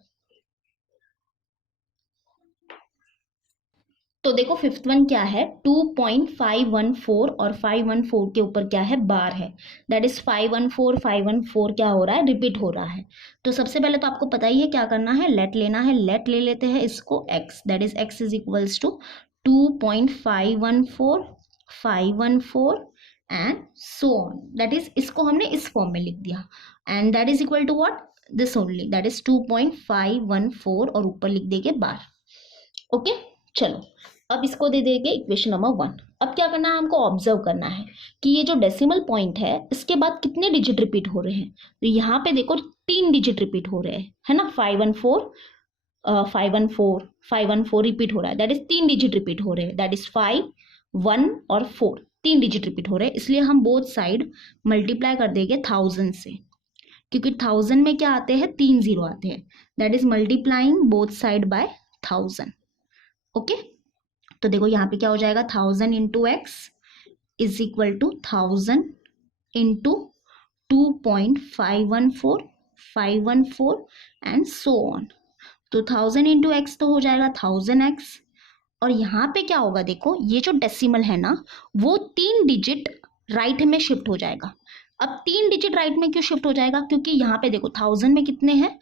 तो देखो फिफ्थ वन क्या है 2.514 और 514 के ऊपर क्या है बार है, दैट इज 514 क्या हो रहा है रिपीट हो रहा है। तो सबसे पहले तो आपको पता ही है क्या करना है, लेट लेना है, लेट ले लेते हैं इसको x, that is x is equals to 2.514 514 and so on, that is इसको हमने इस फॉर्म में लिख दिया and that is equal to what this only, that is 2.514 और ऊपर लिख देंगे बार। ओके, चलो अब इसको दे देंगे इक्वेशन नंबर 1। अब क्या करना है, हमको ऑब्जर्व करना है कि ये जो डेसिमल पॉइंट है इसके बाद कितने डिजिट रिपीट हो रहे हैं। तो यहाँ पे देखो 3 डिजिट रिपीट हो रहे हैं, है ना, 514 रिपीट हो रहा है, दैट इज 3 डिजिट रिपीट हो रहे हैं, दैट इज 5 1 और 4 3 डिजिट रिपीट हो रहे हैं। इसलिए हम बोथ साइड मल्टीप्लाई कर देंगे 1000 से, क्योंकि 1000 में क्या आते हैं 3 0 आते हैं, that is multiplying both side by 1000। Okay, तो देखो यहाँ पे क्या हो जाएगा 1000 into x is equal to 1000 into 2.514 514 and so on. तो 1000 इंटू एक्स तो हो जाएगा 1000x और यहाँ पे क्या होगा, देखो ये जो डेसिमल है ना वो 3 डिजिट राइट में शिफ्ट हो जाएगा। अब 3 डिजिट राइट में क्यों शिफ्ट हो जाएगा, क्योंकि यहाँ पे देखो 1000 में कितने हैं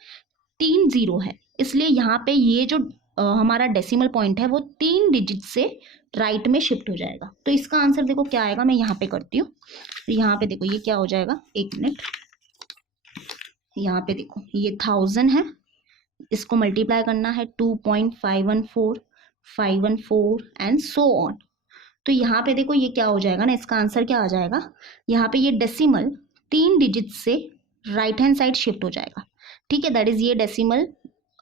3 0 है, इसलिए यहाँ पे ये जो हमारा डेसिमल पॉइंट है वो 3 डिजिट से राइट में शिफ्ट हो जाएगा। तो इसका आंसर देखो क्या आएगा, मैं यहाँ पे करती हूँ। तो यहाँ पे देखो ये क्या हो जाएगा, एक मिनट, यहाँ पे देखो ये 1000 है, इसको मल्टीप्लाई करना है 2.514 514 एंड सो ऑन। तो यहाँ पे देखो ये क्या हो जाएगा ना, इसका आंसर क्या आ जाएगा, यहाँ पे ये डेसिमल 3 डिजिट से राइट हैंड साइड शिफ्ट हो जाएगा। ठीक है, दैट इज ये डेसिमल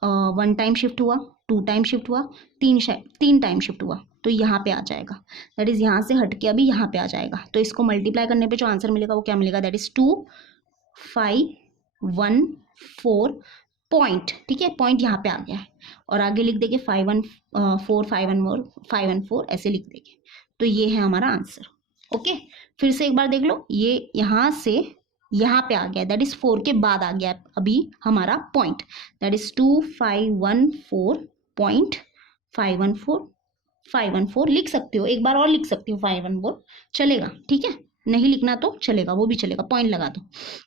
1 टाइम शिफ्ट हुआ, 2 टाइम शिफ्ट हुआ, 3 टाइम शिफ्ट हुआ, तो यहाँ पे आ जाएगा, दैट इज यहाँ से हट के अभी यहाँ पे आ जाएगा। तो इसको मल्टीप्लाई करने पे जो आंसर मिलेगा वो क्या मिलेगा, दैट इज 2514 पॉइंट। ठीक है, पॉइंट यहाँ पे आ गया है और आगे लिख देंगे 514 ऐसे लिख देंगे। तो ये है हमारा आंसर। ओके, फिर से एक बार देख लो, ये यहाँ से यहाँ पे आ गया, दैट इज 4 के बाद आ गया अभी हमारा पॉइंट, दैट इज 2514.514 लिख सकते हो, एक बार और लिख सकती हो 514 चलेगा, ठीक है, नहीं लिखना तो चलेगा, वो भी चलेगा, पॉइंट लगा दो।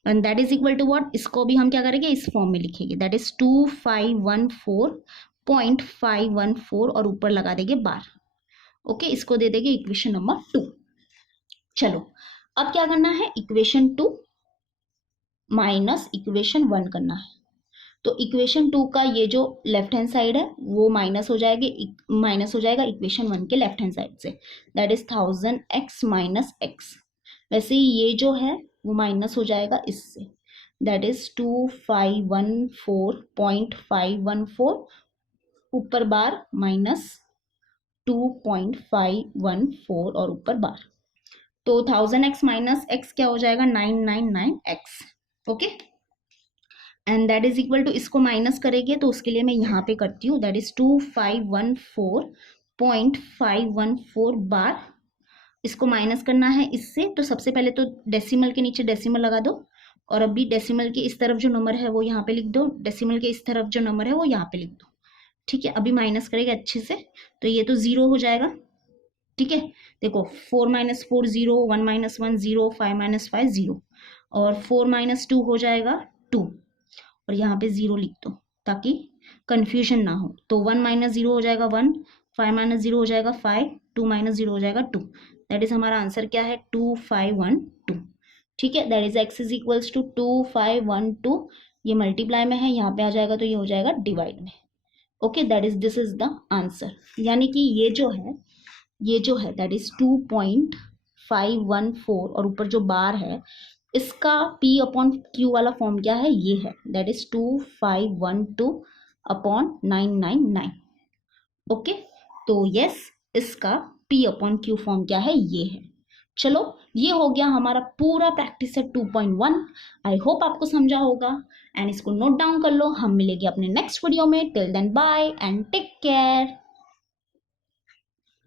And that is equal to what, इसको भी हम क्या करेंगे, इस फॉर्म में लिखेंगे, दैट इज 2514.514 और ऊपर लगा देंगे बार। ओके, इसको दे देंगे इक्वेशन नंबर 2। चलो अब क्या करना है, इक्वेशन 2 माइनस इक्वेशन 1 करना है। तो इक्वेशन 2 का ये जो लेफ्ट हैंड साइड है वो माइनस हो जाएगा इक्वेशन 1 के लेफ्ट हैंड साइड से, that is 1000x minus x। वैसे ही ये जो है वो माइनस हो जाएगा इससे, दैट इज 2514.514 ऊपर बार माइनस 2.514 और ऊपर बार। तो 1000x माइनस x क्या हो जाएगा, 999x। Okay, and that is equal to, इसको माइनस करेंगे तो उसके लिए मैं यहाँ पे करती हूँ, दैट इज 2514.514 बार। इसको माइनस करना है इससे, तो सबसे पहले तो डेसिमल के नीचे डेसिमल लगा दो, और अभी डेसिमल के इस तरफ जो नंबर है वो यहाँ पे लिख दो, डेसिमल के इस तरफ जो नंबर है वो यहाँ पे लिख दो, ठीक है। अभी माइनस करेंगे अच्छे से, तो ये तो 0 हो जाएगा, ठीक है। देखो 4 माइनस 4 0, 1 माइनस 1 0, 5 माइनस 5 0, और 4 माइनस 2 हो जाएगा 2, और यहाँ पे 0 लिख दो ताकि कंफ्यूजन ना हो। तो 1 माइनस 0 हो जाएगा 1, 5 माइनस 0 हो जाएगा 5, 2 माइनस 0 हो जाएगा 2, दैट इज हमारा आंसर क्या है, 2512, ठीक है। That is x is equals to 2512, ये मल्टीप्लाई में है, यहाँ पे आ जाएगा तो ये हो जाएगा डिवाइड में। Okay, that is this is the answer, यानी कि ये जो है दैट इज 2.514 और ऊपर जो बार है इसका P अपॉन Q वाला फॉर्म क्या है, ये है, दैट इज 2512/999। ओके, तो यस, इसका P अपॉन Q फॉर्म क्या है, ये है। चलो ये हो गया हमारा पूरा प्रैक्टिस सेट 2.1। आई होप आपको समझा होगा, एंड इसको नोट डाउन कर लो। हम मिलेंगे अपने नेक्स्ट वीडियो में, till then bye and take care.